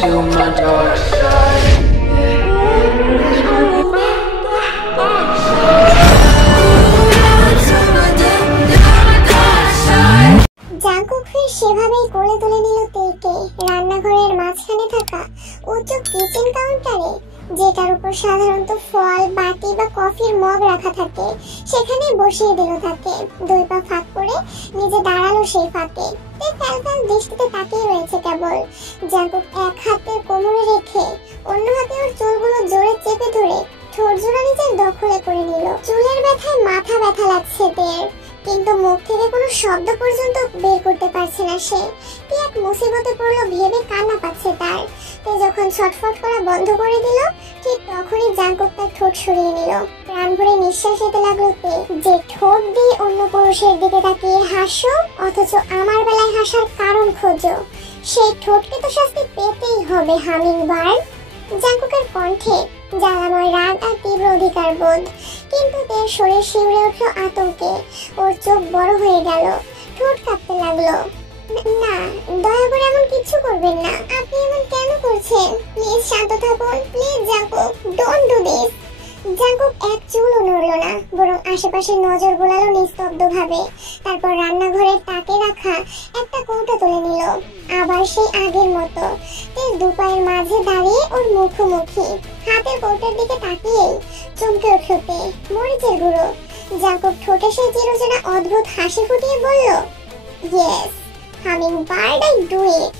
to my dark side. জাঙ্কুককে সেভাবেই কোলে তুলে নিল তেকে রান্নাঘরের মাঝখানে থাকা উঁচু কিচেন কাউন্টারে, যেটার উপর সাধারণত ফল, বাটি বা কফির মগ রাখা থাকে, সেখানে বসিয়ে দিল তাকে। দুই পা ফাঁক করে নিজে দাঁড়ালো সেই ফাঁকে। ফ্যালফ্যাল দৃষ্টিতে তাকিয়ে রয়েছে কেবল। জাঙ্কুক এক হাতে কোমরে রেখে অন্য হাতে ওর চুলগুলো জোরে চেপে ধরে ঠোঁট জোড়া নিজের দখলে করে নিল। চুলের ব্যথায় মাথা ব্যথা লাগছে তের, কিন্তু মুখ থেকে কোনো শব্দ পর্যন্ত বের করতে পারছে না সে। কি এক মুসিবতে পড়লো ভেবে কান্না পাচ্ছে তার। তে যখন ছটফট করা বন্ধ করে দিল, ঠিক তখনই জাঙ্কুক তার ঠোঁট সরিয়ে নিল। প্রাণ ভরে নিঃশ্বাস নিতে লাগলো তে। যে ঠোঁট দিয়ে অন্য পুরুষের দিকে তাকিয়ে হাসো, অথচ আমার বেলায় হাসার কারণ খোঁজো, সেই ঠোঁটকে তো শাস্তি পেতেই হবে হামিংবার্ড। জাঙ্কুকের কণ্ঠে জ্বালাময় রাগ আর তীব্র অধিকার বোধ, কিন্তু তের শরীর শিউরে উঠল আতঙ্কে। ওর চোখ বড় হয়ে গেল, ঠোঁট কাঁপতে লাগলো। না, দয়া করে এমন কিছু করবেন না। আপনি এমন কেন করছেন? প্লিজ শান্ত থাকুন, please Jungkook, don't do this. Jungkook এক চুলও নড়ল না, বরং আশেপাশে নজর বোলালো নিস্তব্ধ ভাবে। তারপর রান্নাঘরের তাকে রাখা একটা কৌটা তুলে নিল, আবার সেই আগের মতো। তের দুপায়ের মাঝে দাঁড়িয়ে ওর মুখোমুখি, হাতের কৌটার দিকে তাকিয়েই চমকে উঠল তে। মরিচের গুঁড়ো। জাঙ্কুক ঠোঁটে সেই চিরচেনা অদ্ভুত হাসি ফুটিয়ে বলল, yes hummingbird, I do it.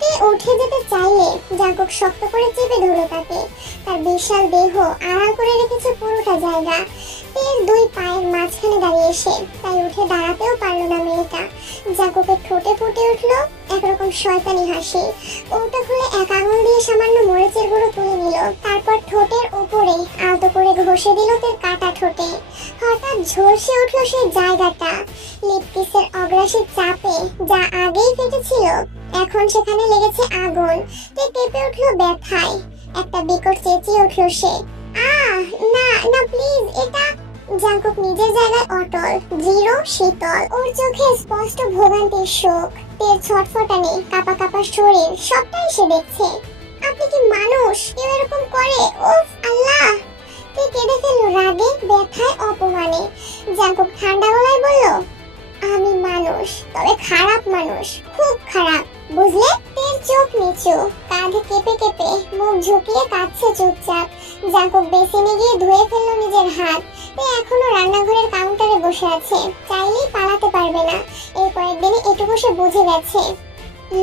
তে উঠে যেতে চাইলে জাঙ্কুক শক্ত করে চেপে ধরল তাকে। তার বিশাল দেহ আড়াল করে রেখেছে পুরোটা জায়গা তের দুই পায়ের মাঝখানে দাঁড়িয়ে সে, তাই উঠে দাঁড়াতেও পারল না মেয়েটা। জাঙ্কুকের ঠোঁটে ফুটে উঠল একরকম শয়তানি হাসি। ওটা খুলে এক আঙুল দিয়ে সামান্য মরিচের গুঁড়ো তুলে নিল, তারপর ঠোঁটের উপরে আলতো করে ঘষে দিল তের কাটা ঠোঁটে। হঠাৎ ঝলসে উঠল সেই জায়গাটা। লিপকিসের অগ্রাসীর চাপে যা আগেই ফেটেছিল, এখন সেখানে লেগেছে আগুন। তে কেঁপে উঠল ব্যথায়, একটা বিকট চেঁচিয়ে উঠল সে, আহ না না প্লিজ, এটা। জাঙ্কুক নিজের জায়গায় অটল, দৃঢ়, শীতল। ওর চোখে স্পষ্ট ভোগান্তির শোক, তের ছটফটানি, কাঁপা কাঁপা শরীর, সবটাই সে দেখছে। আপনি কি মানুষ? কেউ এরকম করে? ওফ আল্লাহ! তে কেঁদে ফেলল রাগে, ব্যথায়, অপমানে। জাঙ্কুক ঠান্ডা গলায় বলল, আমি মানুষ, তবে খারাপ মানুষ, খুব খারাপ, বুঝলে? তের চোখ নিচু, কাঁধে কেঁপে কেঁপে, মুখ ঝুঁকিয়ে কাঁদছে চুপচাপ। জাঙ্কুক বেসিনে গিয়ে ধুয়ে ফেলল নিজের হাত। তে এখনো রান্নাঘরের কাউন্টারে বসে আছে, চাইলেই পালাতে পারবে না। এই কয়েকদিনে এটুকু সে বুঝে গেছে।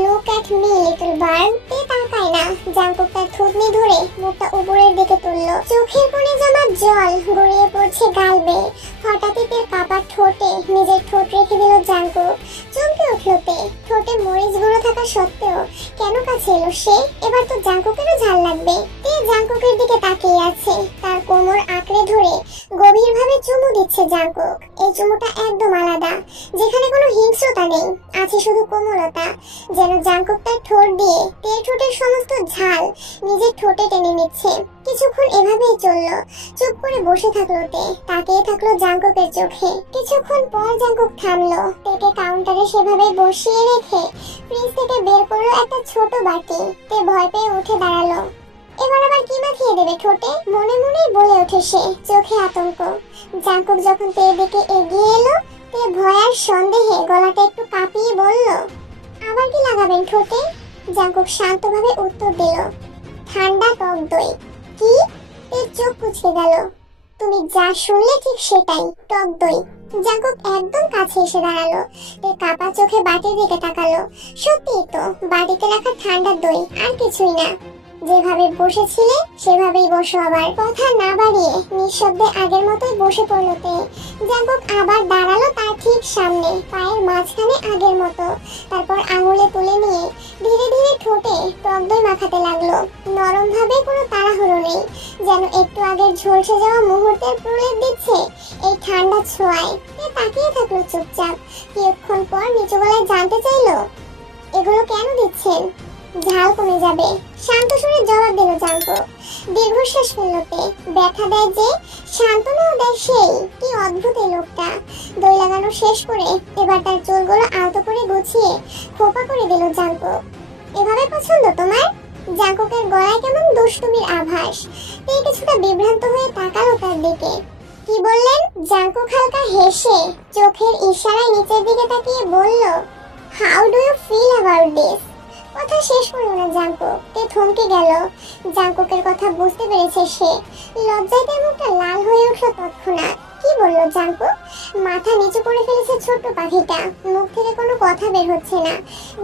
Look at me little bird. তে তাকায় না। জাঙ্কুক তার থুতনি ধরে মুখটা উপরের দিকে তুলল, চোখের কোণে জমা জল গড়িয়ে পড়ছে গাল বেয়ে। হঠাৎই তের কাপা ঠোঁটে নিজের ঠোঁট রেখে দিল জাঙ্কুক। চমকে উঠল তে। ঠোঁটে মরিচ গুঁড়ো থাকা সত্ত্বেও কেন কাছে এলো সে? এবার তো জাঙ্কুকেরও ঝাল লাগবে। তে জাঙ্কুকের দিকে তাকিয়ে আছে, তার কোমর আঁকড়ে ধরে গভীরভাবে চুমু দিচ্ছে জাঙ্কুক। এই চুমুটা একদম আলাদা, যেখানে কোনো হিংস্রতা নেই, আছে শুধু কোমলতা। যেন জাঙ্কুক তার ঠোঁট দিয়ে তের ঠোঁটের সমস্ত ঝাল নিজের ঠোঁটে টেনে নিচ্ছে। কিছুক্ষণ এভাবেই চললো। চুপ করে বসে থাকলো তে, তাকিয়ে থাকলো জাঙ্কুকের চোখে। কিছুক্ষণ পর জাঙ্কুক থামলো, তেকে কাউন্টারে সেভাবে বসিয়ে রেখে ফ্রিজ থেকে বের করলো একটা ছোট বাটি। তে ভয় পেয়ে উঠে দাঁড়ালো। এবার আবার কি মাখিয়ে দেবে ঠোঁটে? মনে মনেই বলে ওঠে সে, চোখে আতঙ্ক। জাঙ্কুক যখন তের দিকে এগিয়ে এলো, তে ভয় আর সন্দেহে গলাটা একটু কাঁপিয়ে বলল, আবার কি লাগাবেন ঠোঁটে? জাঙ্কুক শান্তভাবে উত্তর দিল, ঠান্ডা টক দই। কি? তের চোখ কুঁচকে গেল। তুমি যা শুনলে ঠিক সেটাই, টক দই। জাঙ্কুক একদম কাছে এসে দাঁড়ালো। তে কাপা চোখে বাটির দিকে তাকালো। সত্যিই তো, বাটিতে রাখা ঠান্ডা দই, আর কিছুই না। যেভাবে বসেছিলে সেভাবেই বসো। আবার কথা না বাড়িয়ে নিঃশব্দে আগের মতোই বসে পড়লো তে। জাঙ্কুক আবার দাঁড়ালো তার ঠিক সামনে, পায়ের মাঝখানে আগের মতো। তারপর আঙুলে তুলে নিয়ে ধীরে ধীরে ঠোঁটে টক দই মাখাতে লাগলো। নরম ভাবে, কোনো তাড়াহুড়ো নেই, যেন একটু আগের ঝলসে যাওয়া মুহূর্তের প্রলেপ দিচ্ছে এই ঠান্ডা ছোঁয়ায়। তে তাকিয়ে থাকলো চুপচাপ। কিছুক্ষণ পর নিচু গলায় জানতে চাইলো, এগুলো কেন দিচ্ছেন? ঝাল কমে যাবে, শান্ত সুরে জবাব দিল জাঙ্কুক। দীর্ঘশ্বাস ফেলল তে। ব্যথা দেয় যে, সান্ত্বনাও দেয় সেই। কি অদ্ভুত এই লোকটা। দই লাগানো শেষ করে এবার তার চুলগুলো আলতো করে গুছিয়ে খোপা করে দিল জাঙ্কুক। এভাবে পছন্দ তোমার? জাঙ্কুকের গলায় কেমন দুষ্টুমির আভাস। তে কিছুটা বিভ্রান্ত হয়ে তাকালো তার দিকে। কি বললেন? জাঙ্কুক হালকা হেসে চোখের ইশারায় নিচের দিকে তাকিয়ে বলল, how do you feel about this? কথা শেষ করলো না জাঙ্কুক, তে থমকে গেল। জাঙ্কুকের কথা বুঝতে পেরেছে সে। লজ্জায় তার মুখটা লাল হয়ে উঠল তৎক্ষণাৎ। কি বললো জাঙ্কুক? মাথা নিচু করে ফেলেছে ছোট্ট পাখিটা, মুখ থেকে কোনো কথা বের হচ্ছে না।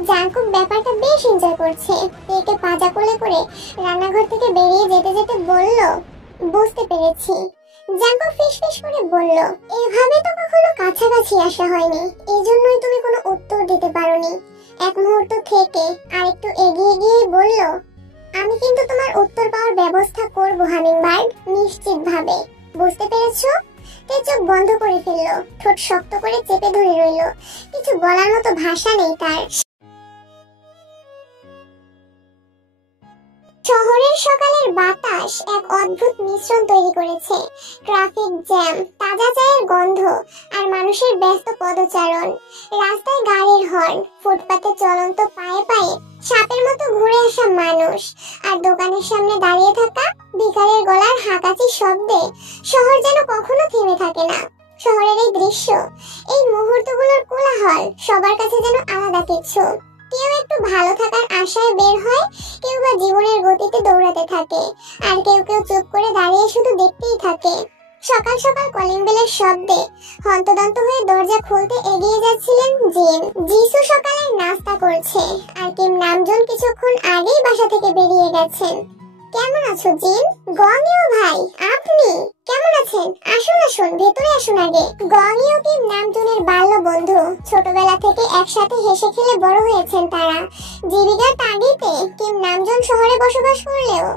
জাঙ্কুক ব্যাপারটা বেশ এনজয় করছে। তেকে পাজা কোলে করে রান্নাঘর থেকে বেরিয়ে যেতে যেতে বলল, বুঝতে পেরেছি। জাঙ্কুক ফিসফিস করে বলল, এভাবে তো কখনো কাছাকাছি আসা হয়নি, এজন্যই তুমি কোনো উত্তর দিতে পারোনি। এক মুহূর্ত থেকে আরেকটু এগিয়ে গিয়ে বলল, আমি কিন্তু তোমার উত্তর পাওয়ার ব্যবস্থা করব হামিংবার্ড, নিশ্চিতভাবে। বুঝতে পেরেছো? তে চোখ বন্ধ করে ফেললো, ঠোঁট শক্ত করে চেপে ধরে রইল। কিছু বলার মতো ভাষা নেই তার। শহরের সকালের বাতাস এক অদ্ভুত মিশ্রণ তৈরি করেছে। ট্রাফিক জ্যাম, তাজা চায়ের গন্ধ আর মানুষের ব্যস্ত পদচারণ। রাস্তায় গাড়ির হর্ন, ফুটপাতে চলন্ত পায়ে পায়ে সাপের মতো ঘুরে আসা মানুষ, আর দোকানের সামনে দাঁড়িয়ে থাকা ভিখারির গলার হাঁকাচি শব্দে শহর যেন কখনো থেমে থাকে না। শহরের এই দৃশ্য, এই মুহূর্তগুলোর কোলাহল সবার কাছে যেন আলাদা কিছু। কেউ একটু ভালো থাকার আশায় বের হয়, কেউ বা জীবনের গতিতে দৌড়াতে থাকে, আর কেউ কেউ চুপ করে দাঁড়িয়ে শুধু দেখতেই থাকে। সকাল সকাল কলিং বেলের শব্দে হন্তদন্ত হয়ে দরজা খুলতে এগিয়ে যাচ্ছিলেন জিন। জিসু সকালের নাস্তা করছে, আর কিম নামজন কিছুক্ষণ আগেই বাসা থেকে বেরিয়ে গেছেন। কেমন আছো জিন? গংইও ভাই, আপনি কেমন আছেন? আসুন আসুন, ভেতরে আসুন আগে। গংইও কিম নামজনের বাল্য বন্ধু, ছোটবেলা থেকে একসাথে হেসে খেলে বড় হয়েছেন তারা। জীবিকার তাগিদে কিম নামজন শহরে বসবাস করলেও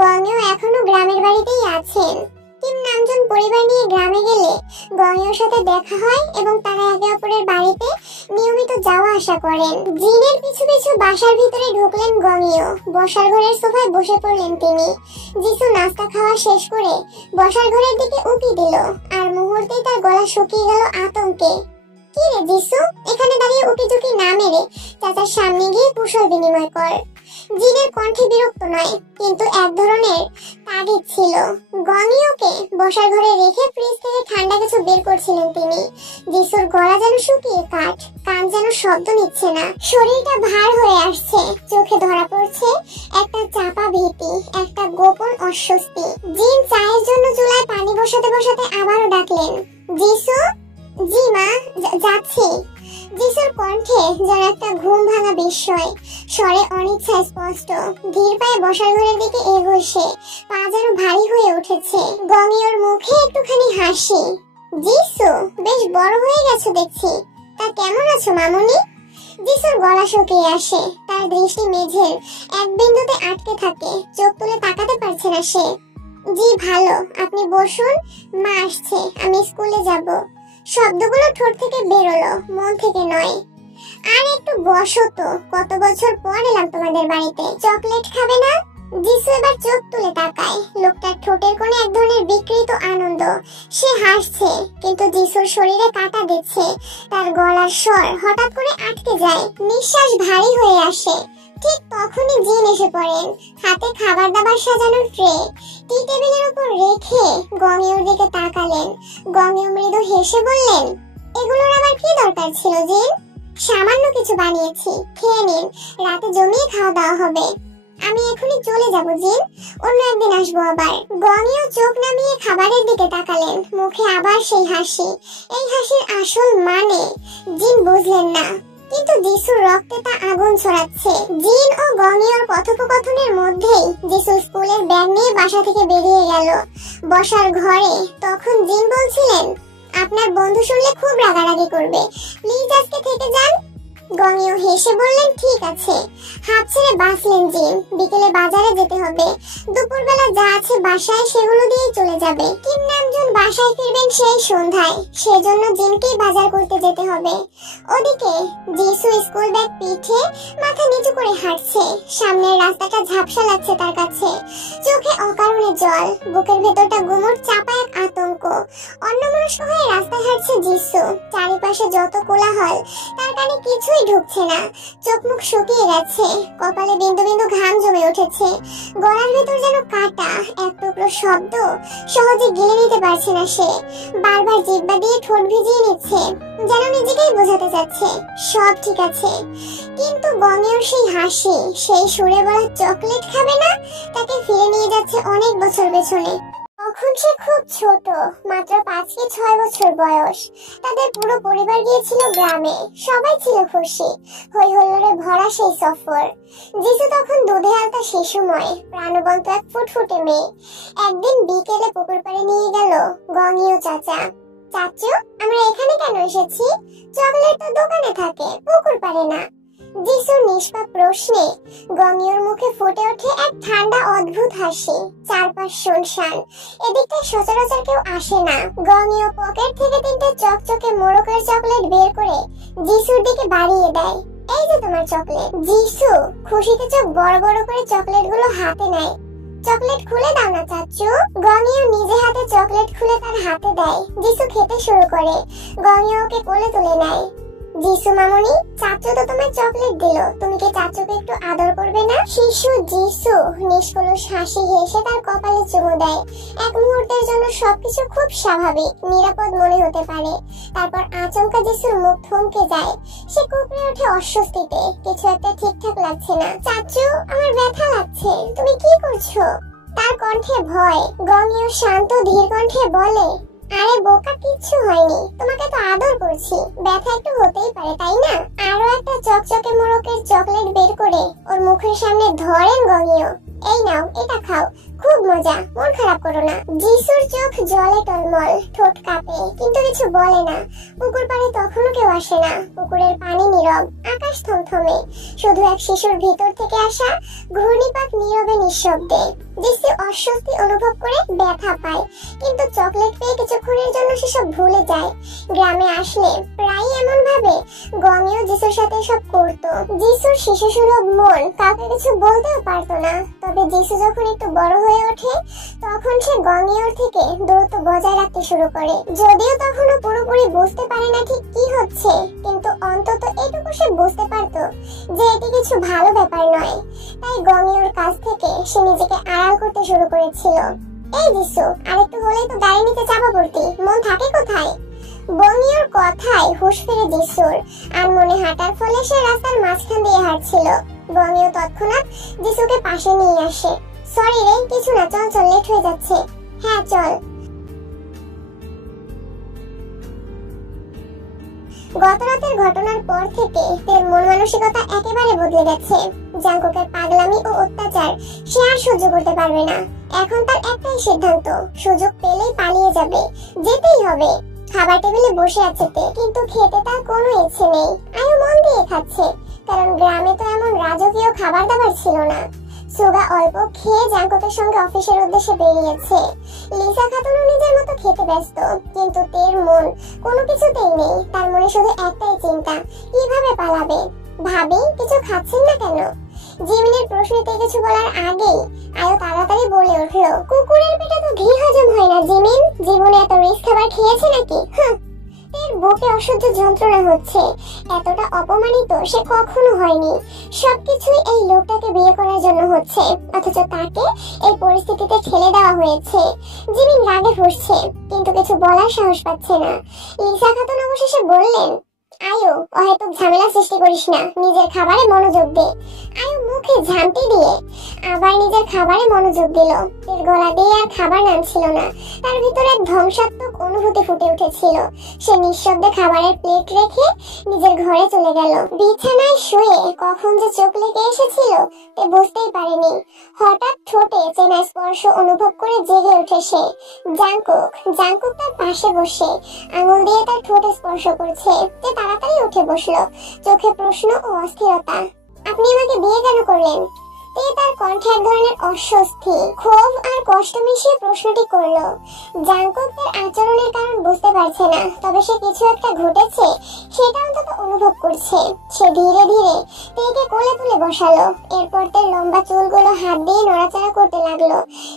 গংইও এখনো গ্রামের বাড়িতেই আছেন। কিম নামজন পরিবার নিয়ে গ্রামে গেলে গংইওর সাথে দেখা হয় এবং তারা একে অপরের বাড়িতে নিয়মিত যাওয়া আসা করেন। জিনের পিছু পিছু বাসার ভিতরে ঢুকলেন গংইও। বসার ঘরের সোফায় বসে পড়লেন তিনি। জিসু নাস্তা খাওয়া শেষ করে বসার ঘরের দিকে উকি দিল, আর মুহূর্তেই তার গলা শুকিয়ে গেল আতঙ্কে। কি রে জিসু, এখানে দাঁড়িয়ে উকি ঝুঁকি না মেরে চাচার সামনে গিয়ে কুশল বিনিময় কর। জিনের কণ্ঠে বিরক্ত নয়, কিন্তু এক ধরনের তাগিদ ছিল। গংইওকে বসার ঘরে রেখে ফ্রিজ থেকে ঠান্ডা কিছু বের করছিলেন তিনি। জিসুর গলা যেন শুকিয়ে কাঠ, কান যেন শব্দ নিচ্ছে না, শরীরটা ভার হয়ে আসছে। চোখে ধরা পড়ছে একটা চাপা ভীতি, একটা গোপন অস্বস্তি। জিন চায়ের জন্য চুলায় পানি বসাতে বসাতে আবারও ডাকলেন, জিসু। জি মা, যাচ্ছি। জিসুর কণ্ঠে যেন একটা ঘুম ভাঙা বিস্ময়, স্বরে অনিচ্ছা স্পষ্ট। ধীর পায়ে বসার ঘরের দিকে এগোছে, পা যেন ভারী হয়ে উঠেছে। গংইওর মুখে একটুখানি হাসি। জিসু, বেশ বড় হয়ে গেছো দেখছি, তা কেমন আছো মামুনি? জিসুর গলা শুকিয়ে আসে, তার দৃষ্টি মেঝের এক বিন্দুতে আটকে থাকে, চোখ তুলে তাকাতে পারছে না সে। জি ভালো, আপনি বসুন, মা আসছে, আমি স্কুলে যাব। শব্দগুলো ঠোঁট থেকে বেরোলো, মন থেকে নয়। আর একটু বসো তো, কত বছর পর এলাম তোমাদের বাড়িতে, চকলেট খাবে না? জিসু এবার চোখ তুলে তাকায়। লোকটার ঠোঁটের কোণে এক ধরনের বিকৃত আনন্দ। সে হাসছে, কিন্তু জিসুর শরীরে কাঁটা দিচ্ছে। তার গলার স্বর হঠাৎ করে আটকে যায়, নিঃশ্বাস ভারী হয়ে আসে। ঠিক তখনই জিন এসে পড়েন, হাতে খাবার দাবার সাজানোর ট্রে টি টেবিলের উপর রেখে গংইওর দিকে তাকালেন। গংইও মৃদু হেসে বললেন, এগুলোর আবার কি দরকার ছিল জিন? সামান্য কিছু বানিয়েছি, খেয়ে নিন, রাতে জমিয়ে খাওয়া দাওয়া হবে। আমি এখনই চলে যাব জিন, অন্য একদিন আসবো আবার। গংইও চোখ নামিয়ে খাবারের দিকে তাকালেন, মুখে আবার সেই হাসি। এই হাসির আসল মানে জিন বুঝলেন না, কিন্তু জিসুর রক্তে তা আগুন ছড়াচ্ছে। জিন ও গংইওর কথোপকথনের মধ্যেই জিসু স্কুলের ব্যাগ নিয়ে বাসা থেকে বেরিয়ে গেল। বসার ঘরে তখন জিন বলছিলেন, আপনার বন্ধু শুনলে খুব রাগারাগি করবে, প্লিজ আজকে থেকে যান। গংইও হেসে বললেন, ঠিক আছে। হাত ছেড়ে বাঁচলেন জিন। বিকেলে বাজারে যেতে হবে, দুপুরবেলা যা আছে বাসায় সেগুলো দিয়ে চলে যাবে। কিম নামজন বাসায় ফিরবেন সেই সন্ধ্যায়, সেজন্য জিনকেই বাজার করতে যেতে হবে। ওদিকে জিসু স্কুল ব্যাগ পিঠে মাথা নিচু করে হাঁটছে। সামনের রাস্তাটা ঝাপসা লাগছে তার কাছে, চোখে অকারণে জল, বুকের ভেতরটা গুমোট চাপা এক আতঙ্ক। অন্যমনস্ক হয়ে রাস্তায় হাঁটছে জিসু। চারিপাশে যত কোলাহল, তার কানে কিছুই ঢুকছে না। চোখ মুখ শুকিয়ে গেছে, কপালে বিন্দু বিন্দু ঘাম জমে উঠেছে। গলার ভেতর যেন কাটা এক টুকরো শব্দ সহজে গিলে নিতে পারছে না সে। বারবার জিহ্বা দিয়ে ঠোঁট ভিজিয়ে নিচ্ছে, যেন নিজেকেই বোঝাতে চাচ্ছে সব ঠিক আছে। কিন্তু গঙের সেই হাসি, সেই সুরে বলা চকলেট খাবে না, তাকে ফিরে নিয়ে যাচ্ছে অনেক বছর পেছনে। তখন সে খুব ছোট, মাত্র 5 কি 6 বছর বয়স। তাদের পুরো পরিবার গিয়েছিল গ্রামে, সবাই ছিল খুশি। হই হুল্লোড়ে ভরা সেই সফর। জিসু তখন দুধে আলতা শিশুময়, প্রাণবন্ত এক ফুটফুটে মেয়ে। একদিন বিকেলে পুকুর পাড়ে নিয়ে গেল গঙীয় চাচা। চাচু, আমরা এখানে কেন এসেছি? চকলেট তো দোকানে থাকে, পুকুর পাড়ে না। জিসুর নিষ্পাপ প্রশ্নে গঙীয়র মুখে ফুটে ওঠে এক ঠান্ডা অদ্ভুত হাসি। চারপাশ শুনশান, এদিকটায় সচরাচর কেউ আসে না। গঙীয় পকেট থেকে 3টে চকচকে মোরকের চকলেট বের করে জিসুর দিকে বাড়িয়ে দেয়। এই যে তোমার চকলেট। জিসু খুশিতে চোখ বড় বড় করে চকলেটগুলো হাতে নেয়। চকলেট খুলে দাও না চাচু। গঙীয় নিজে হাতে চকলেট খুলে তার হাতে দেয়। জিসু খেতে শুরু করে। গঙীয় ওকে কোলে তুলে নেয়। জিসু মামুনি, চাচু তো তোমায় চকলেট দিল, তুমি কি চাচুকে একটু আদর করবে না? শিশু জিসু নিষ্কলুষ হাসি হেসে তার কপালে চুমু দেয়। এক মুহূর্তের জন্য সবকিছু খুব স্বাভাবিক, নিরাপদ মনে হতে পারে। তারপর আচমকা জিসুর মুখ থমকে যায়। সে কুঁকড়ে ওঠে অস্বস্তিতে, কিছু একটা ঠিকঠাক লাগছে না। চাচু, আমার ব্যথা লাগছে, তুমি কি করছো? তার কণ্ঠে ভয়। গঙীয় শান্ত ধীর কণ্ঠে বলে, আরে বোকা, কিচ্ছু হয়নি, তোমাকে তো আদর করছি, ব্যথা একটু হতেই পারে, তাই না? আরো একটা চকচকে মোরকের চকলেট বের করে ওর মুখের সামনে ধরেন গঙীয়। এই নাও, এটা খাও, খুব মজা, মন খারাপ করো না। জিসুর চোখ জলে টলমল, ঠোঁট কাঁপে, কিন্তু কিছু বলে না। পুকুর পাড়ে তখনও কেউ আসে না। পুকুরের পানি নীরব, আকাশ থমথমে, শুধু এক শিশুর ভিতর থেকে আসা ঘূর্ণিপাক নীরবে নিঃশব্দে। জিসু অস্বস্তি অনুভব করে ব্যথা পায়, কিন্তু চকলেট পেয়ে কিছুক্ষণের জন্য সেসব ভুলে যায়। গ্রামে আসলে প্রায় এমন ভাবে গঙীয় জিসুর সাথে সব করতো। জিসুর শিশু সুলভ মন কাউকে কিছু বলতেও পারতো না। তবে জিসু যখন একটু বড় হয়ে ওঠে, তখন সে গঙীয়র থেকে দূরত্ব বজায় রাখতে শুরু করে। যদিও তখনও পুরোপুরি বুঝতে পারে না ঠিক কি হচ্ছে, কিন্তু অন্তত এটুকু সে বুঝতে পারতো যে এটি কিছু ভালো ব্যাপার নয়। তাই গঙীয়র কাছ থেকে সে নিজেকে আড়াল করতে শুরু করেছিল। এই জিসু, আরেকটু হলেই তো গাড়ি নিতে চাপা পড়তি, মন থাকে কোথায়? গঙীয়র কথায় হুঁশ ফিরে জিসুর। আর মনে হাঁটার ফলে সে রাস্তার মাঝখান দিয়ে হাঁটছিল। গঙীয় তৎক্ষণাৎ জিসুকে পাশে নিয়ে আসে। সরি রে, কিছু না, চল চল, লেট হয়ে যাচ্ছে। হ্যাঁ চল। গত রাতের ঘটনার পর থেকে তার মন মানসিকতা একেবারে বদলে গেছে। জাঙ্কুকের পাগলামি ও অত্যাচার সে আর সহ্য করতে পারবে না। এখন তার একটাই সিদ্ধান্ত, সুযোগ পেলেই পালিয়ে যাবে, যেতেই হবে। খাবার টেবিলে বসে আছে তে, কিন্তু খেতে তার কোনো ইচ্ছে নেই। আয়ু মন দিয়ে খাচ্ছে, কারণ গ্রামে তো এমন রাজকীয় খাবার দাবার ছিল না। সুগা অল্প খেয়ে জাঙ্কুকের সঙ্গে অফিসের উদ্দেশ্যে বেরিয়েছে। লিসা খাতুনও নিজের মতো খেতে ব্যস্ত, কিন্তু তের মন কোনো কিছুতেই নেই। তার মনে শুধু একটাই চিন্তা, কিভাবে পালাবে। ভাবি, কিছু খাচ্ছেন না কেন? জিমিনের প্রশ্নতে কিছু বলার আগেই আয়ু তাড়াতাড়ি বলে উঠলো, কুকুরের পেটে তো ঘি হজম হয় না জিমিন, জীবনে এত রিস্ক খাবার খেয়েছে নাকি? এর বুকে অসহ্য যন্ত্রণা হচ্ছে। এতটা অপমানিত সে কখনো হয়নি। সবকিছুই এই লোকটাকে বিয়ে করার জন্য হচ্ছে, অথচ তাকে এই পরিস্থিতিতে ঠেলে দেওয়া হয়েছে। জিমিন রাগে ফুঁসছে, কিন্তু কিছু বলার সাহস পাচ্ছে না। লিসা খাতুন অবশেষে বললেন, আয়ু, অহেতুক ঝামেলা সৃষ্টি করিস না, নিজের খাবারে মনোযোগ দে। আয়ু মুখে ঝামটি দিয়ে আবার নিজের খাবারে মনোযোগ দিল। এর গলা দিয়ে আর খাবার নামছিল না। তার ভিতরে এক ধ্বংসাত্মক অনুভূতি ফুটে উঠেছিল। সে নিঃশব্দে খাবারের প্লেট রেখে নিজের ঘরে চলে গেল। বিছানায় শুয়ে কখন যে চোখ লেগে এসেছিল তে বুঝতেই পারেনি। হঠাৎ ঠোঁটে চেনা স্পর্শ অনুভব করে জেগে ওঠে সে। জাঙ্কুক তার পাশে বসে আঙুল দিয়ে তার ঠোঁটে স্পর্শ করছে। তে তাড়াতাড়ি উঠে বসলো, চোখে প্রশ্ন ও অস্থিরতা। আপনি আমাকে বিয়ে কেন করলেন? তে তার কণ্ঠে এক ধরনের অস্বস্তি, ক্ষোভ আর কষ্ট মিশিয়ে প্রশ্নটি করলো। জাংকুক তার আচরণের কারণ বুঝতে পারছে না, তবে সে কিছু একটা ঘটেছে সেটা অন্তত অনুভব করছে। সে ধীরে ধীরে তেকে কোলে তুলে বসালো। এরপর তার লম্বা চুলগুলো হাত দিয়ে নড়াচড়া করতে লাগলো,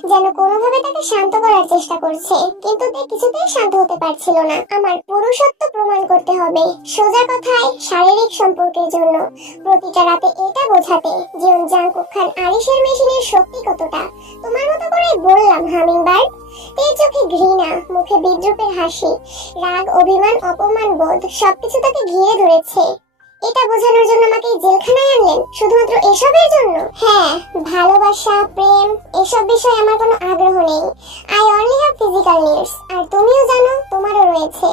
যেন কোনোভাবে তাকে শান্ত করার চেষ্টা করছে। কিন্তু তে কিছুতেই শান্ত হতে পারছিল না। আমার পুরুষত্ব প্রমাণ করতে হবে, সোজা কথায় শারীরিক সম্পর্কের জন্য। প্রতিটা রাতে এটা বোঝাতে যে জাংকুক খান আরিশের মেশিনের শক্তি কতটা। তোমার মতো করে বললাম হামিংবার্ড। তের চোখে ঘৃণা, মুখে বিদ্রুপের হাসি, রাগ, অভিমান, অপমান বোধ সবকিছু তাকে ঘিরে ধরেছে। এটা বোঝানোর জন্য আমাকে জেলখানায় আনলেন, শুধুমাত্র এসবের জন্য? হ্যাঁ, ভালোবাসা, প্রেম এসব বিষয়ে আমার কোনো আগ্রহ নেই। I only have physical needs, আর তুমিও জানো তোমারও রয়েছে।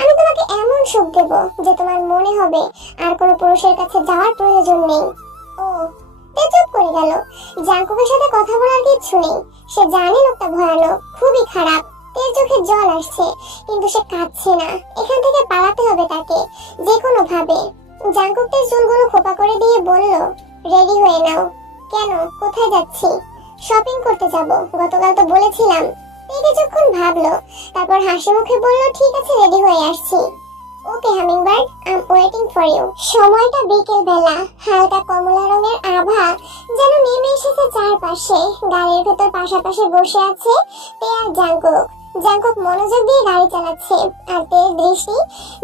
আমি তোমাকে এমন সুখ দেব যে তোমার মনে হবে আর কোনো পুরুষের কাছে যাওয়ার প্রয়োজন নেই। ও, তে চুপ করে গেল। জাংকুকের সাথে কথা বলার কিচ্ছু নেই। সে জানে লোকটা ভয়ানক, খুবই খারাপ। তের চোখে জল আসছে, কিন্তু সে কাঁদছে না। এখান থেকে পালাতে হবে তাকে, যে কোনো ভাবে। জাংকুক তার চুলগুলো খোপা করে দিয়ে বলল, রেডি হয়ে নাও। কেন, কোথায় যাচ্ছি? শপিং করতে যাব, গতকাল তো বলেছিলাম। তে কিছুক্ষণ ভাবলো, তারপর হাসি মুখে বলল, ঠিক আছে, রেডি হয়ে আসছি। Okay hummingbird, I am waiting for you. সময়টা বিকেল বেলা, হালকা কমলা রঙের আভা যেন নেমে এসেছে চারপাশে। গাড়ির ভেতর পাশাপাশি বসে আছে তে আর জাংকুক। জাংকুক মনোযোগ দিয়ে গাড়ি চালাচ্ছে, আর তের দৃষ্টি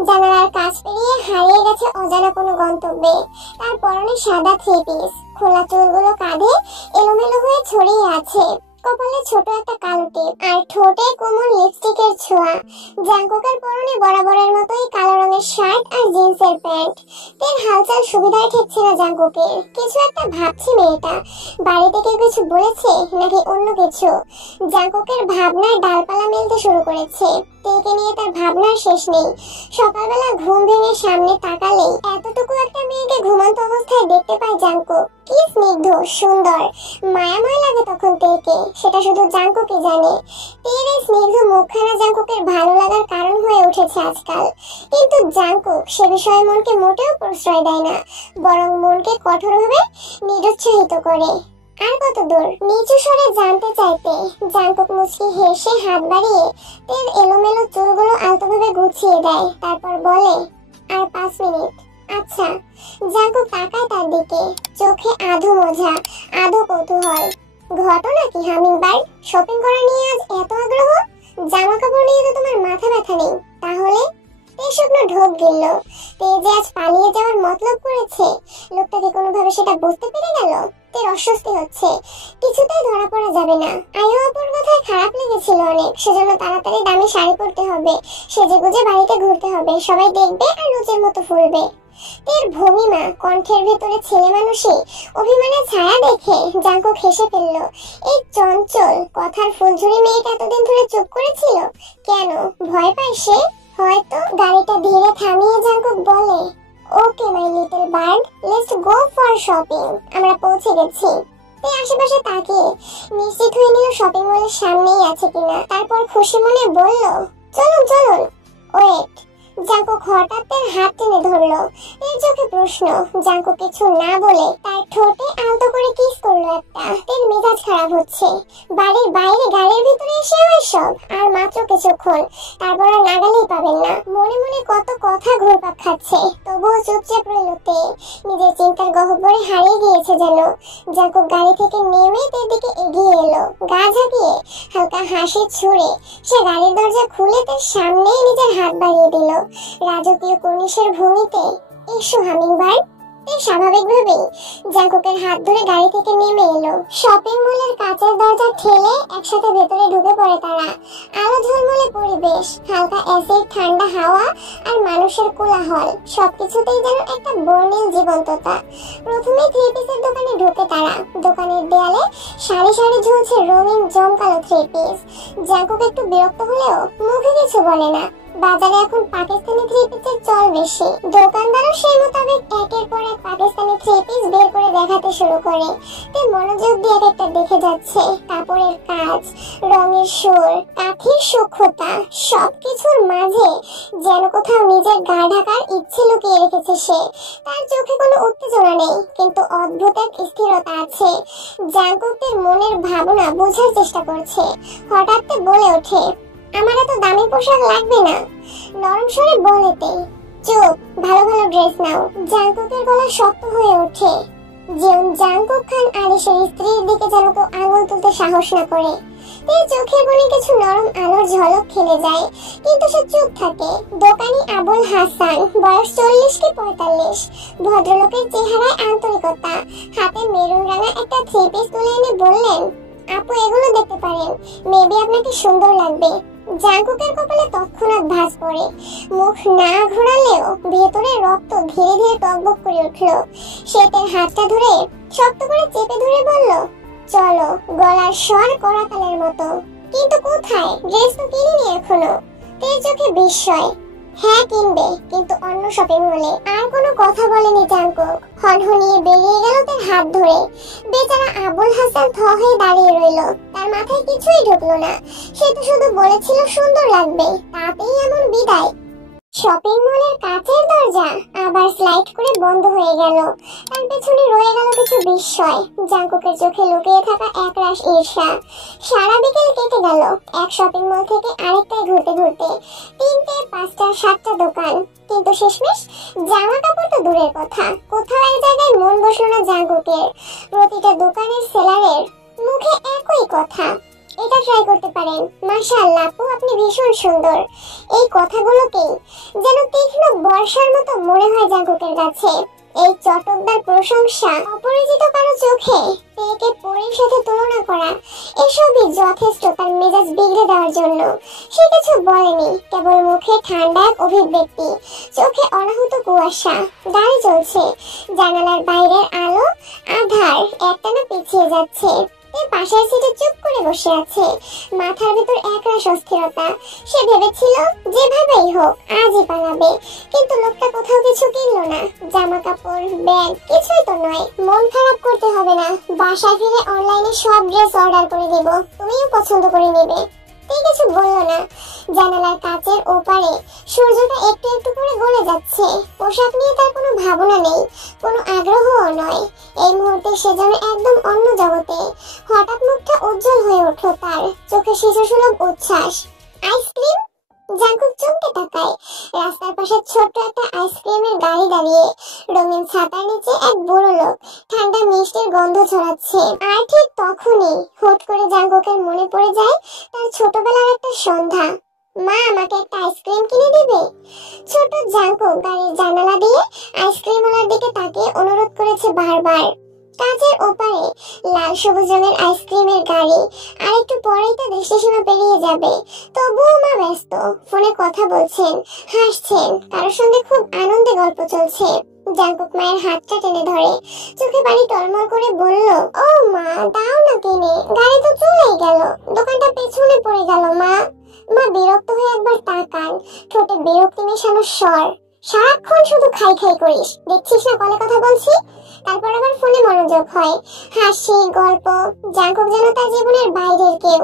জানালার কাছ পেরিয়ে হারিয়ে গেছে অজানা কোনো গন্তব্যে। তার পরনে সাদা থ্রি পিস, খোলা চুলগুলো কাঁধে এলোমেলো হয়ে ছড়িয়ে আছে। কপালে ছোট একটা কালো টিপ, আর ঠোঁটে কোমল লিপস্টিকের ছোঁয়া। জাংকুকের পরনে বরাবরের মতোই কালো রঙের শার্ট আর জিন্সের প্যান্ট। তের হালচাল সুবিধায় ঠেকছে না জাংকুকের। কিছু একটা ভাবছে মেয়েটা। বাড়িতে কেউ কিছু বলেছে নাকি অন্য কিছু? জাংকুকের ভাবনার ডালপালা মেলতে শুরু করেছে। তেকে নিয়ে তার ভাবনার শেষ নেই। সকালবেলা ঘুম ভেঙে সামনে তাকালেই এতটুকু একটা মেয়েকে ঘুমন্ত অবস্থায় দেখতে পায় জাংকুক। কি স্নিগ্ধ, সুন্দর, মায়াময় লাগে তখন তেকে। সেটা শুধু জাংকুকই জানে। তের এই স্নিগ্ধ মুখখানা জাংকুকের ভালো লাগার কারণ হয়ে উঠেছে আজকাল। কিন্তু জাংকুক সে বিষয়ে মনকে মোটেও প্রশ্রয় দেয় না, বরং মনকে কঠোরভাবে নিরুৎসাহিত করে। আর কত দূর? নিচু স্বরে জানতে চাইতে জাংকুক মুচকি হেসে হাত বাড়িয়ে তের এলোমেলো চুলগুলো আলতোভাবে গুছিয়ে দেয়। তারপর বলে, আর 5 মিনিট। আচ্ছা। জাংকুক তাকায় তার দিকে, চোখে আধো মজা, আধো কৌতূহল। ঘটনা কি হামিংবার্ড? শপিং করা নিয়ে আজ এত আগ্রহ? জামা কাপড় নিয়ে তো তোমার মাথা ব্যথা নেই। তাহলে? তে শুকনো ঢোক গিলল। তে যে আজ পালিয়ে যাওয়ার মতলব করেছে, লোকটাকে কোনোভাবে সেটা বুঝতে পেরে গেল। তের অস্বস্তি হচ্ছে, কিছুতেই ধরা পড়া যাবে না। আয়ু আপুর কথায় খারাপ লেগেছিল অনেক, সেজন্য তাড়াতাড়ি দামি শাড়ি পরতে হবে, সেজে গুজে বাড়িতে ঘুরতে হবে, সবাই দেখবে আর লুচের মতো ফুলবে। তের ভঙ্গিমা, কণ্ঠের ভেতরে ছেলে মানুষই অভিমানের ছায়া দেখে জাংকুক হেসে ফেলল। এই চঞ্চল কথার ফুলঝুরি মেয়েটা এতদিন ধরে চুপ করেছিল কেন? ভয় পায় সে? হয়তো। গাড়িটা ধীরে থামিয়ে জাংকুক বলে, okay my little bird, let's go for shopping. আমরা পৌঁছে গেছি। তে আশেপাশে তাকিয়ে নিশ্চিত হয়ে নিল শপিং মলের সামনেই আছে কিনা। তারপর খুশি মনে বলল, চলুন চলুন। ওয়েট। জাংকুক হঠাৎ তার হাত টেনে ধরলো। এর চোখে প্রশ্ন। জাংকুক কিছু না বলে তার ঠোঁটে আলতো করে কিস করলো একটা। তের মেজাজ খারাপ হচ্ছে। বাড়ির বাইরে গাড়ির ভিতরে এসেও এসব। আর মাত্র কিছুক্ষণ, তারপর আর নাগালেই পাবেন না। মনে মনে কত কথা ঘুরপাক খাচ্ছে, তবুও চুপচাপ রইল তে। নিজের চিন্তার গহ্বরে হারিয়ে গিয়েছে যেন। জাংকুক গাড়ি থেকে নেমে তের দিকে এগিয়ে এলো। গা ঝাঁকিয়ে হালকা হাসি ছুড়ে সে গাড়ির দরজা খুলে তার সামনেই নিজের হাত বাড়িয়ে দিল রাজকীয় কনিষ্ঠের ভঙ্গিতে। এসো হামিংবার্ড। স্বাভাবিকভাবেই জাংকুকের হাত ধরে গাড়ি থেকে নেমে এলো। শপিং মলের কাঁচের দরজা ঠেলে একসাথে ভেতরে ঢুকে পড়ে তারা। আলো ঝলমলে পরিবেশ, হালকা অ্যাসিড ঠান্ডা হাওয়া আর মানুষের কোলাহল, সবকিছুতেই যেন একটা বর্ণিল জীবন্ততা। প্রথমে থ্রি পিসের দোকানে ঢুকে তারা। দোকানের দেয়ালে সারি সারি ঝুলছে রঙিন জমকালো থ্রি পিস। জাংকুক একটু বিরক্ত হলেও মুখে কিছু বলে না। বাজারে এখন পাকিস্তানি থ্রি পিসের চল বেশি। দোকানদারও সেই মোতাবেক একের পর এক পাকিস্তানি থ্রি পিস বের করে দেখাতে শুরু করে। তে মনোযোগ দিয়ে একটা দেখে যাচ্ছে। কাপড়ের কাজ, রঙের সুর, কাঠির সূক্ষ্মতা, সবকিছুর মাঝে যেন কোথাও নিজের গা ঢাকার ইচ্ছে লুকিয়ে রেখেছে সে। তার চোখে কোনো উত্তেজনা নেই, কিন্তু অদ্ভুত এক স্থিরতা আছে। জাঙ্কুকের মনের ভাবনা বোঝার চেষ্টা করছে। হঠাৎ বলে ওঠে, আমার এত দামি পোশাক লাগবে না। নরম স্বরে বলেতে, চুপ, ভালো ভালো ড্রেস নাও। জাঙ্কুকের গলা শক্ত হয়ে ওঠে। যেমন জাঙ্কুক খান আলিশের স্ত্রীর দিকে যেন কেউ আঙুল তুলতে সাহস না করে। তার চোখের কোণে কিছু নরম আলোর ঝলক খেলে যায়, কিন্তু সে চুপ থাকে। দোকানি আবুল হাসান, বয়স 40 কি 45। ভদ্রলোকের চেহারায় আন্তরিকতা। হাতে মেরুন রাঙা একটা থ্রি পিস তুলে এনে বললেন, আপু এগুলো দেখতে পারেন, মেবি আপনাকে সুন্দর লাগবে। জাঙ্কুকের কপালে তৎক্ষণাৎ ভাঁজ পড়ে। মুখ না ঘোরালেও ভেতরে রক্ত ধীরে ধীরে টকবক করে উঠল। সে তার হাতটা ধরে শক্ত করে চেপে ধরে বলল, চলো। গলার স্বর করাতালের মতো। কিন্তু কোথায়? ড্রেস তো কিনিনি এখনো। তের চোখে বিস্ময়। হ্যাঁ কিনবে, কিন্তু অন্য শপিং মলে। আর কোনো কথা বলেনি জাঙ্কুক। হনহনিয়ে বেরিয়ে গেল তার হাত ধরে। বেচারা আবুল হাসান থ হয়ে দাঁড়িয়ে রইল। তার মাথায় কিছুই ঢুকলো না। সে তো শুধু বলেছিল সুন্দর লাগবে, তাতেই এমন বিদায়। শপিং মলের কাচের দরজা আবার স্লাইড করে বন্ধ হয়ে গেল। তার পেছনে রয়ে গেল কিছু বিস্ময়। জাঙ্কুকের চোখে লুকিয়ে থাকা একরাশ ঈর্ষা। সারা বিকেল কেটে গেল এক শপিং মল থেকে আরেকটায় ঘুরতে ঘুরতে। 3টে, 5টা, 7টা দোকান, কিন্তু শেষমেশ জামা কাপড় তো দূরের কথা, কোথাও এক জায়গায় মন বসলো না জাঙ্কুকের। প্রতিটা দোকানের সেলারের মুখে একই কথা, এটা ট্রাই করতে পারেন, মাশাআল্লাহ আপু আপনি ভীষণ সুন্দর। এই কথাগুলোকেই যেন তীক্ষ্ণ বর্ষার মতো মনে হয় জাঙ্কুকের কাছে। এই চটকদার প্রশংসা অপরিচিত কারো চোখে তেকে পরের সাথে তুলনা করা, এসবই যথেষ্ট তার মেজাজ বিগড়ে দেওয়ার জন্য। সে কিছু বলেনি, কেবল মুখে ঠান্ডা এক অভিব্যক্তি, চোখে অনাহুত কুয়াশা। গাড়ি চলছে, জানালার বাইরের আলো আধার একটানা পিছিয়ে যাচ্ছে। পাশের সিটে চুপ করে বসে আছে, মাথার ভিতর একরাশ অস্থিরতা। সে ভেবেছিল যেভাবেই হোক আজই পালাবে, কিন্তু লোকটা কোথাও কিছু কিনলো না। জামা কাপড়, ব্যাগ কিছুই তো নয়। মন খারাপ করতে হবে না, বাসায় ফিরে অনলাইনে সব ড্রেস অর্ডার করে দেব, তুমিও পছন্দ করে নেবে। কিছু বলল না। জানালার কাচের ওপারে সূর্যটা একটু একটু করে গলে যাচ্ছে। পোশাক নিয়ে তার কোনো ভাবনা নেই, কোনো আগ্রহও নয়। এই মুহূর্তে সে যেন একদম অন্য জগতে। হঠাৎ মুখটা উজ্জ্বল হয়ে উঠল তার, চোখে শিশুসুলভ উচ্ছ্বাস। আইসক্রিম? জাঙ্কুক চমকে তাকায়। রাস্তার পাশে ছোট্ট একটা আইসক্রিমের গাড়ি দাঁড়িয়ে, রঙিন ছাতার নিচে এক বুড়ো লোক ঠান্ডা মিষ্টির গন্ধ ছড়াচ্ছে। আর ঠিক তখনই হুট করে জাঙ্কুকের মনে পড়ে যায় তার ছোটবেলার একটা সন্ধ্যা। মা আমাকে একটা আইসক্রিম কিনে দিবে? ছোট জাঙ্কুক গাড়ির জানালা দিয়ে আইসক্রিমওয়ালার দিকে তাকিয়ে অনুরোধ করেছে বারবার। কাচের ওপারে লাল সবুজ রঙের আইসক্রিমের গাড়ি, আর একটু পরেই তো দৃষ্টিসীমা পেরিয়ে যাবে। তবুও মা ব্যস্ত, ফোনে কথা বলছেন, হাসছেন, কারোর সঙ্গে খুব আনন্দে গল্প চলছে। জাঙ্কুক মায়ের হাতটা টেনে ধরে, চোখে পানি টলমল করে বলল, ও মা দাও না কিনে, গাড়ি তো চলেই গেল, দোকানটা পেছনে পড়ে গেল। মা মা বিরক্ত হয়ে একবার তাকান, ঠোঁটে বিরক্তি মেশানো স্বর। সারাক্ষণ শুধু খাই খাই করিস, দেখছিস না কলে কথা বলছি? তারপর আবার ফোনে মনোযোগ হয়, হাসি, গল্প। জাঙ্কুক যেন তার জীবনের বাইরের কেউ।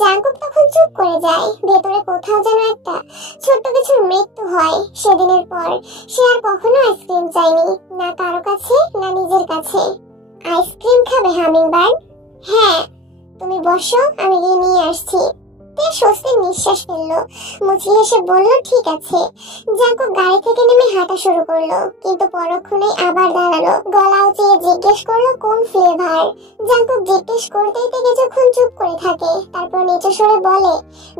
জাঙ্কুক তখন চুপ করে যায়। ভেতরে কোথাও যেন একটা ছোট্ট কিছুর মৃত্যু হয়। সেদিনের পর সে আর কখনো আইসক্রিম চায়নি, না কারো কাছে না নিজের কাছে। আইসক্রিম খাবে হামিংবার্ড? হ্যাঁ, তুমি বসো, আমি গিয়ে নিয়ে আসছি। স্বস্তির নিঃশ্বাস ফেললো, মুচকি হেসে বলল, ঠিক আছে। জাঙ্কুক গাড়ি থেকে নেমে হাঁটা শুরু করলো, কিন্তু পরক্ষণেই আবার দাঁড়ালো। গলা উঁচিয়ে জিজ্ঞেস করলো, কোন ফ্লেভার? জাঙ্কুক জিজ্ঞেস করতেই কিছুক্ষণ চুপ করে থাকে, তারপর নিচু স্বরে বলে,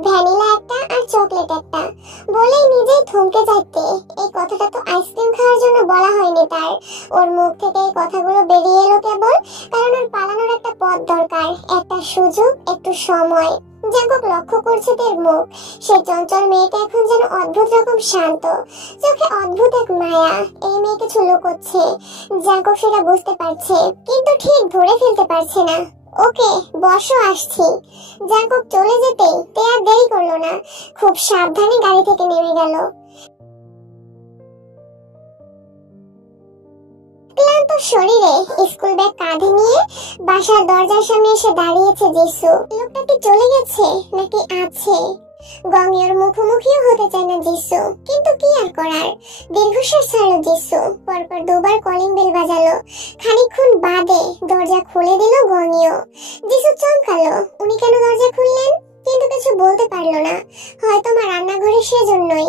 ভ্যানিলা একটা আর চকলেট একটা। বলেই নিজেই থমকে যাচ্ছে। এই কথাটা তো আইসক্রিম খাওয়ার জন্য বলা হয়নি তার। ওর মুখ থেকে এই কথাগুলো বেরিয়ে এলো কেবল কারণ ওর পালানোর একটা পথ দরকার, একটা সুযোগ, একটু সময়। জাঙ্কুক লক্ষ্য করছে তার মুখ। সেই চঞ্চল মেয়েটা এখন যেন অদ্ভুত রকম শান্ত, চোখে অদ্ভুত এক মায়া। এই মেয়ে কিছু লুকোচ্ছে, জাঙ্কুক সেটা বুঝতে পারছে, কিন্তু ঠিক ধরে ফেলতে পারছে না। ওকে বসো, আসছি। জাঙ্কুক চলে যেতেই তে আর দেরি করলো করলো না, খুব সাবধানে গাড়ি থেকে নেমে গেল। ক্লান্ত শরীরে স্কুল ব্যাগ কাঁধে নিয়ে বাসার দরজার সামনে এসে দাঁড়িয়েছে জিসু। লোকটা কি চলে গেছে নাকি আছে? গঙ্গের মুখোমুখিও হতে চায় না জিসু, কিন্তু কি আর করার। দীর্ঘশ্বাস ছাড়লো জিসু, পরপর দুবার কলিং বেল বাজালো। খানিকক্ষণ বাদে দরজা খুলে দিল গঙ্গিও। জিসু চমকালো, উনি কেন দরজা খুললেন? কিন্তু কিছু বলতে পারলো না। হয়তো মা রান্নাঘরে সেজন্যই।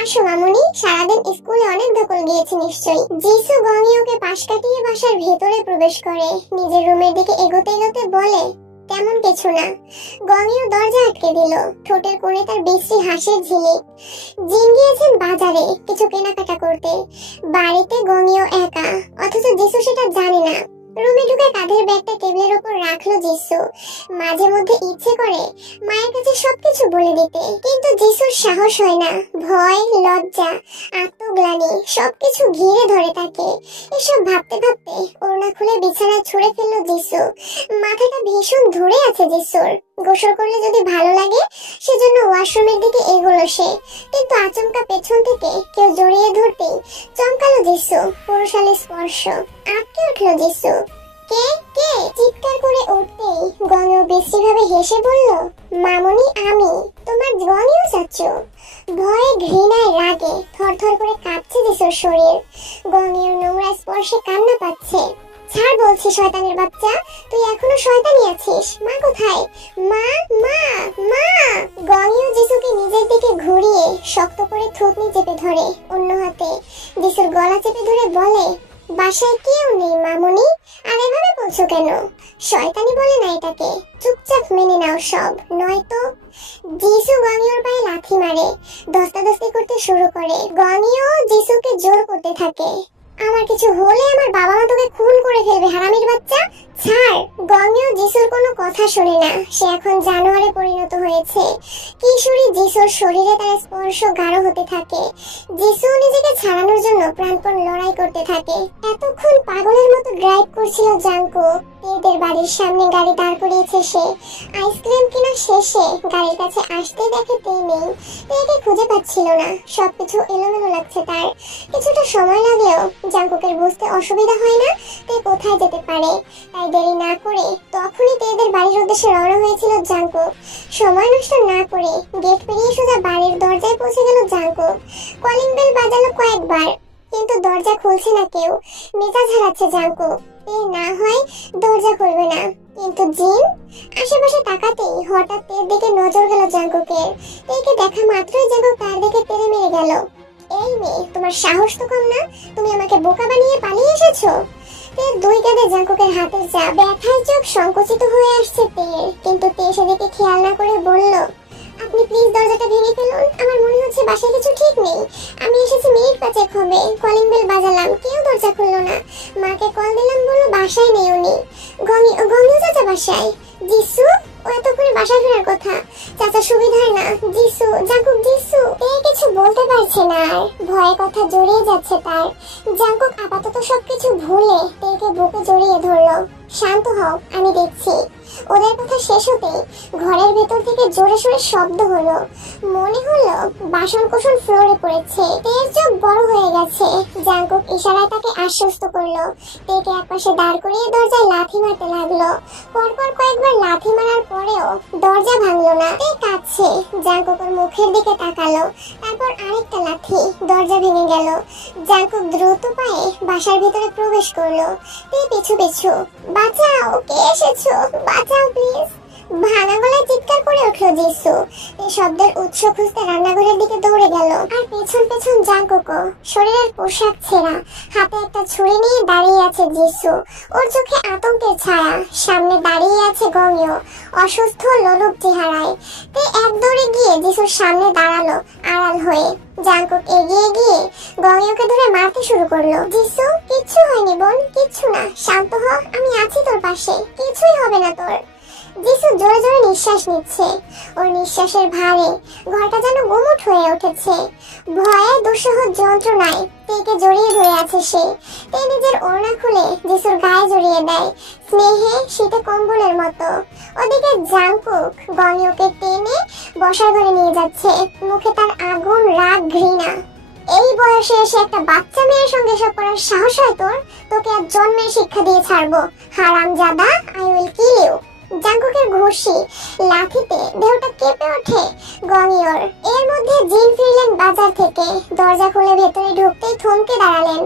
আসো মামুনি, সারাদিন স্কুলে অনেক ধকল গিয়েছে নিশ্চয়ই। জিসু গঙ্গিওকে পাশ কাটিয়ে বাসার ভেতরে প্রবেশ করে। নিজের রুমের দিকে এগোতে এগোতে বলে, তেমন কিছু না। গঙ্গিও দরজা আটকে দিল। ঠোঁটের কোণে তার বিশ্রী হাসির ঝিলিক। জিন গিয়েছেন বাজারে কিছু কেনাকাটা করতে। বাড়িতে গঙ্গিও একা, অথচ জিসু সেটা জানে না। রুমে ঢুকে কাঁধের ব্যাগটা টেবিলের উপর রাখলো জিসু। মাঝে মধ্যে ইচ্ছে করে মায়ের কাছে সবকিছু বলে দিতে, কিন্তু জিসুর সাহস হয় না। ভয়, লজ্জা, আত্মগ্লানি সবকিছু ঘিরে ধরে তাকে। এসব ভাবতে ভাবতে ওড়না খুলে বিছানায় ছুঁড়ে ফেললো জিসু। মাথাটা ভীষণ ধরে আছে জিসুর। গোসল করলে যদি ভালো লাগে সেজন্য ওয়াশরুমের দিকে এগোলো সে, কিন্তু আচমকা পেছন থেকে কেউ জড়িয়ে ধরতেই চমকালো জিসু। পুরুষালী স্পর্শ। আটকে উঠলো জিসু। কে কে চিৎকার করে উঠতেই গঙ্গিও বিশ্রীভাবে হেসে বলল, মামুনি আমি, তোমার গঙ্গিও চাচ্ছো। ভয়ে, ঘৃণায়, রাগে থরথর করে কাঁপছে জিসুর শরীর। গঙ্গিওর নোংরা স্পর্শে কান্না পাচ্ছে। ছাড় বলছি শয়তানের বাচ্চা, তুই এখনো শয়তানি আছিস। মা কোথায়? মা মা মা। গঙ্গিও জিসুকে নিজের দিকে ঘুরিয়ে শক্ত করে থুতনি চেপে ধরে। অন্য হাতে জিসুর গলা চেপে ধরে বলে, বাসায় কেউ নেই মামুনি, আর এভাবে বলছো কেন? শয়তানি বলে না এটাকে, চুপচাপ মেনে নাও সব, নয়তো। জিসু গঙ্গিওর পায়ে লাথি মারে, ধস্তাধস্তি করতে শুরু করে। গঙ্গিও জিসুকে জোর করতে থাকে, আমার কিছু হলে আমার বাবা মা তোকে খুন করে ফেলবে হারামির বাচ্চা, ছাড়। গঙ্গিও জিসুর কোনো কথা শোনে না। সে এখন জানোয়ারে পরিণত হয়েছে। কিশোরী জিসুর শরীরে তার স্পর্শ গাঢ় হতে থাকে। জিসু নিজেকে ছাড়ানোর জন্য প্রাণপণ লড়াই করতে থাকে। এতক্ষণ পাগলের মতো ড্রাইভ করছিল জাঙ্কুক। তেদের বাড়ির সামনে গাড়ি দাঁড় করিয়েছে সে। আইসক্রিম কিনা শেষে গাড়ির কাছে আসতে দেখে তেই নেই। তেকে খুঁজে পাচ্ছিল না। সবকিছু এলোমেলো লাগছে তার। কিছুটা সময় লাগলেও জাঙ্কুকের বুঝতে অসুবিধা হয় না তে কোথায় যেতে পারে। তাই দেরি না করে তখনই তেদের বাড়ির উদ্দেশ্যে রওনা হয়েছিল জাঙ্কুক। সময় নষ্ট না করে গেট পেরিয়ে সোজা বাড়ির দরজায় পৌঁছে গেল জাঙ্কুক। কলিং বেল বাজালো কয়েকবার, কিন্তু দরজা খুলছে না কেউ। মেজাজ হারাচ্ছে জাঙ্কুক। না হয় দরজা খুলবে না, কিন্তু জিন। আশেপাশে তাকাতেই হঠাৎ তের দিকে নজর গেল জাঙ্কুকের। তেকে দেখা মাত্রই জাঙ্কুক তার দিকে তেড়ে মেরে গেল। এই মেয়ে, তোমার সাহস তো কম না, তুমি আমাকে বোকা বানিয়ে পালিয়ে এসেছো। তের দুই কাঁধে জাঙ্কুকের হাতের চাপ। ব্যথায় চোখ সংকুচিত হয়ে আসছে তের, কিন্তু তে সেদিকে খেয়াল না করে বলল, আপনি প্লিজ দরজাটা ভেঙে ফেলুন, আমার মনে হচ্ছে বাসায় কিছু ঠিক নেই। আমি এসেছি মিনিট 5 হবে। কলিং বেল বাজালাম, কেউ দরজা খুললো না। মাকে কল দিলাম, বললো বাসায় নেই উনি। গঙ্গিও চাচা বাসায়। জিসু, ও এত করে বাসায় ফেরার কথা। চাচা সুবিধার না। Jisu, Jungkook Jisu. কিছু বলতে পারছে না আর, ভয়ে কথা জড়িয়ে যাচ্ছে তার। জাঙ্কুক আপাতত সবকিছু ভুলে তেকে বুকে জড়িয়ে ধরলো। শান্ত হও, আমি দেখছি। ওদের কথা শেষ হতেই ঘরের ভেতর থেকে জোরে সোরে শব্দ হলো। মনে হলো বাসন কোসন ফ্লোরে পড়েছে। তের চোখ বড় হয়ে গেছে। জাঙ্কুক ইশারায় তাকে আশ্বস্ত করলো। তেকে একপাশে দাঁড় করিয়ে দরজায় লাথি মারতে লাগলো। পরপর কয়েকবার লাথি মারার পরেও দরজা ভাঙলো না। তে কাঁদছে। জাঙ্কুক ওর মুখের দিকে তাকালো। তারপর আরেকটা লাথি, দরজা ভেঙে গেল। জাঙ্কুক দ্রুত পায়ে বাসার ভিতরে প্রবেশ করলো। তে পিছু পিছু। বাঁচাও, কে এসেছো, বাঁচাও প্লিজ। ভাঙা গলায় চিৎকার করে উঠলো জিসু। এই শব্দের উৎস খুঁজতে রান্নাঘরের দিকে দৌড়ে গেল। আর পেছন পেছন জাঙ্কুকও। শরীরের পোশাক ছেঁড়া, হাতে একটা ছুরি নিয়ে দাঁড়িয়ে আছে জিসু। ওর চোখে আতঙ্কের ছায়া। সামনে দাঁড়িয়ে আছে গঙ্গিও, অসুস্থ লোলুপ চেহারায়। তে এক দৌড়ে গিয়ে জিসুর সামনে দাঁড়ালো আড়াল হয়ে। জাঙ্কুক এগিয়ে গিয়ে গঙ্গিওকে ধরে মারতে শুরু করলো। জিসু, কিচ্ছু হয়নি বোন, কিচ্ছু না, শান্ত হ, আমি আছি তোর পাশে, কিছুই হবে না তোর। যিশু জোরে জোরে নিঃশ্বাস নিচ্ছে। ওর নিঃশ্বাসের ভারে ঘরটা যেন গুমুট হয়ে উঠেছে। ভয়ে দুঃসহ যন্ত্রণায় তেকে জড়িয়ে ধরে আছে সে। তে নিজের ওড়না খুলে যিশুর গায়ে জড়িয়ে দেয়, স্নেহে শীতে কম্বলের মতো। ওদিকে জাংকুক গনিওকে টেনে বসার ঘরে নিয়ে যাচ্ছে, মুখে তার আগুন, রাগ, ঘৃণা। এই বয়সে এসে একটা বাচ্চা মেয়ের সঙ্গে এসব করার সাহস হয় তোর? তোকে আর জন্মের শিক্ষা দিয়ে ছাড়বো, হারামজাদা, আই উইল কিল ইউ। জাংকুকের ঘুষি লাঠিতে দেহটা কেঁপে ওঠে গনিওর। এর মধ্যে জিন ফিরলেন বাজার থেকে। দরজা খুলে ভেতরে ঢুকতেই থমকে দাঁড়ালেন।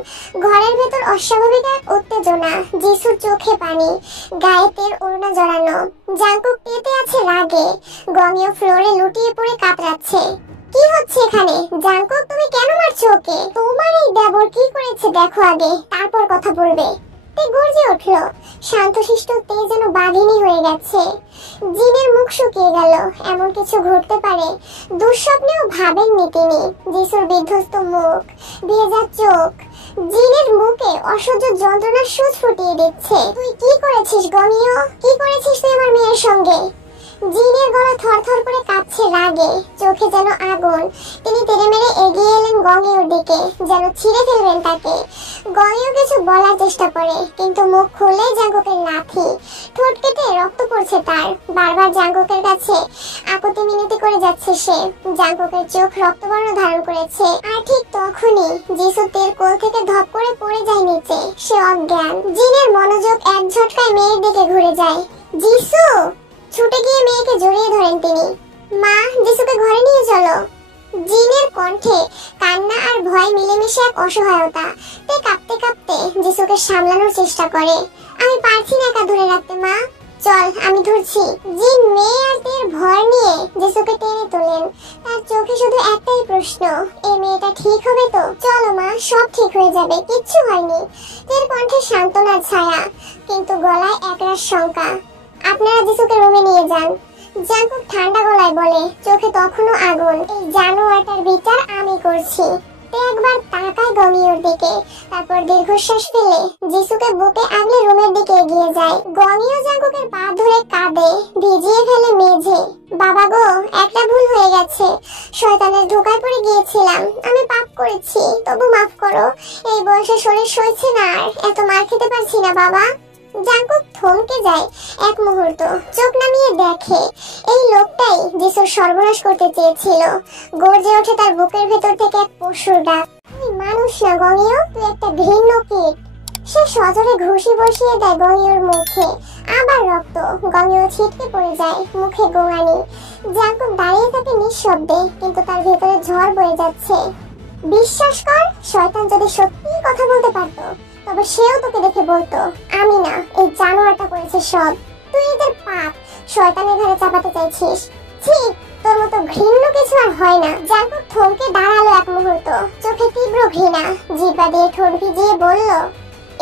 ঘরের ভেতর অস্বাভাবিক এক উত্তেজনা, যিশুর চোখে পানি, গায়ে তেল ওড়না জড়ানো। জাংকুক তেতে আছে রাগে, গনিও ফ্লোরে লুটিয়ে পড়ে কাতরাচ্ছে। কি হচ্ছে এখানে? জাংকুক, তুমি কেন মারছো ওকে? তোমার এই দেবর কি করেছে দেখো আগে, তারপর কথা বলবে। তে গর্জে উঠল। শান্তশিষ্ট তে যেন বাঘিনী হয়ে গেছে। জিনের মুখ শুকিয়ে গেল। এমন কিছু ঘটতে পারে দুঃস্বপ্নেও ভাবেননি তিনি। যিশুর বিধ্বস্ত মুখ, ভেজা চোখ, জিনের মুখে অসহ্য যন্ত্রণার সুচ ফুটিয়ে দিচ্ছে। তুই কি করেছিস গনিও? কি করেছিস তুই আমার মেয়ের সঙ্গে? জিনের গলা থরথর করে কাঁপছে রাগে, চোখে যেন আগুন। তিনি তেড়ে মেরে এগিয়ে এলেন গঙ্গের দিকে, যেন ছিঁড়ে ফেলবেন তাকে। গঙ্গেও কিছু বলার চেষ্টা করে, কিন্তু মুখ খুলে জাঙ্কুকের লাথি। ঠোঁট কেটে রক্ত পড়ছে তার। বারবার জাঙ্কুকের কাছে আকুতি মিনতি করে যাচ্ছে সে। জাঙ্কুকের চোখ রক্তবর্ণ ধারণ করেছে। আর ঠিক তখনই যিশু তের কোল থেকে ধপ করে পড়ে যায় নিচে। সে অজ্ঞান। জিনের মনোযোগ এক ঝটকায় মেয়ের দিকে ঘুরে যায়। যিশু! ছুটে গিয়ে মেয়েকে জড়িয়ে ধরেন তিনি। মা, যিশুকে ঘরে নিয়ে চলো। জিনের কণ্ঠে কান্না আর ভয় মিলেমিশে এক অসহায়তা। তে কাঁপতে কাঁপতে যিশুকে সামলানোর চেষ্টা করে। আমি পারছি না একা ধরে রাখতে মা, চল আমি ধরছি। জিন মেয়ে আর তের ভয় নিয়ে যিশুকে টেনে তোলেন। তার চোখে শুধু একটাই প্রশ্ন, এই মেয়েটা ঠিক হবে তো? চলো মা, সব ঠিক হয়ে যাবে, কিচ্ছু হয়নি। তের কণ্ঠে সান্ত্বনার ছায়া, কিন্তু গলায় একরাশ শঙ্কা। আপনারা যিশুকে রুমে নিয়ে যান। জাঙ্কুক ঠান্ডা গলায় বলে, চোখে তখনও আগুন। এই জানোয়ারটার বিচার আমি করছি। তে একবার তাকায় গনিওর দিকে, তারপর দীর্ঘশ্বাস ফেলে যিশুকে বুকে আগলে রুমের দিকে এগিয়ে যায়। গনিও জাঙ্কুকের পা ধরে কাঁদে, ভিজিয়ে ফেলে মেঝে। বাবা গো, একটা ভুল হয়ে গেছে। শয়তানের ধোঁকায় পড়ে গিয়েছিলাম। আমি পাপ করেছি, তবু মাফ করো। এই বয়সে শরীর সইছে না আর, এত মার খেতে পারছি না বাবা। জাঙ্কুক থমকে যায় এক মুহূর্ত, চোখ নামিয়ে দেখে এই লোকটাই যিশুর সর্বনাশ করতে চেয়েছিল। গর্জে ওঠে তার বুকের ভেতর থেকে এক পশুর ডাক, তুই মানুষ না গনিও, তুই একটা ঘৃণ্য কীট। সে সজোরে ঘুষি বসিয়ে দেয় গনিওর মুখে। আবার রক্ত। গনিও ছিটকে পড়ে যায়, মুখে গোঙানি। জাঙ্কুক দাঁড়িয়ে থাকে নিঃশব্দে, কিন্তু তার ভেতরে ঝড় বয়ে যাচ্ছে। বিশ্বাস কর, শয়তান যদি সত্যিই কথা বলতে পারতো, তবে সেও তোকে দেখে বলতো, আমি না, এই জানোয়ারটা করেছে সব। তুই এদের পাপ শয়তানের ঘরে চাপাতে চাইছিস। ছি, তোর মতো ঘৃণ্য কিছু আর হয় না। জাঙ্কুক থমকে দাঁড়ালো এক মুহূর্ত, চোখে তীব্র ঘৃণা। জিহ্বা দিয়ে ঠোঁট ভিজিয়ে বলল,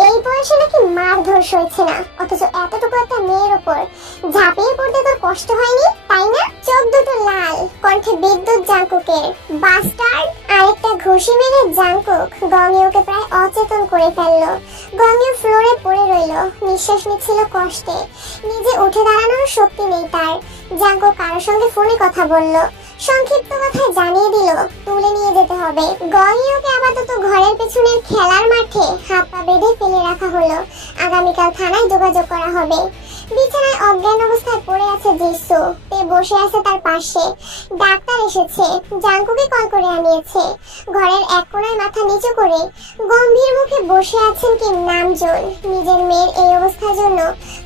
এই বয়সে নাকি মারধর সইছে না, অথচ এতটুকু একটা মেয়ের উপর ঝাঁপিয়ে পড়তে তোর কষ্ট হয়নি, তাই না? চোখ দুটো লাল, কণ্ঠে বিদ্যুৎ জাঙ্কুকের। বাস্টার্ড! আরেকটা ঘুষি মেরে জাঙ্কুক গনিওকে প্রায় অচেতন করে ফেলল। গনিও ফ্লোরে পড়ে রইল, নিঃশ্বাস নিচ্ছিল কষ্টে। নিজে উঠে দাঁড়ানোর শক্তি নেই তার। জাঙ্কুক কারোর সঙ্গে ফোনে কথা বলল, সংক্ষিপ্ত কথায় জানিয়ে দিল তুলে নিয়ে যেতে হবে। গনিওকে আপাতত ঘরের পেছনের খেলার মাঠে হাত পা বেঁধে ফেলে রাখা হলো। আগামীকাল থানায় যোগাযোগ করা হবে। বিছানায় অজ্ঞান অবস্থায় পড়ে আছে যিশু। তে বসে আছে তার পাশে। ডাক্তার এসেছে, জাঙ্কুকে কল করে আনিয়েছে। ঘরের এক কোণায় মাথা নিচু করে গম্ভীর মুখে বসে আছেন কিম নামজুন। নিজের মেয়ের এই অবস্থার জন্য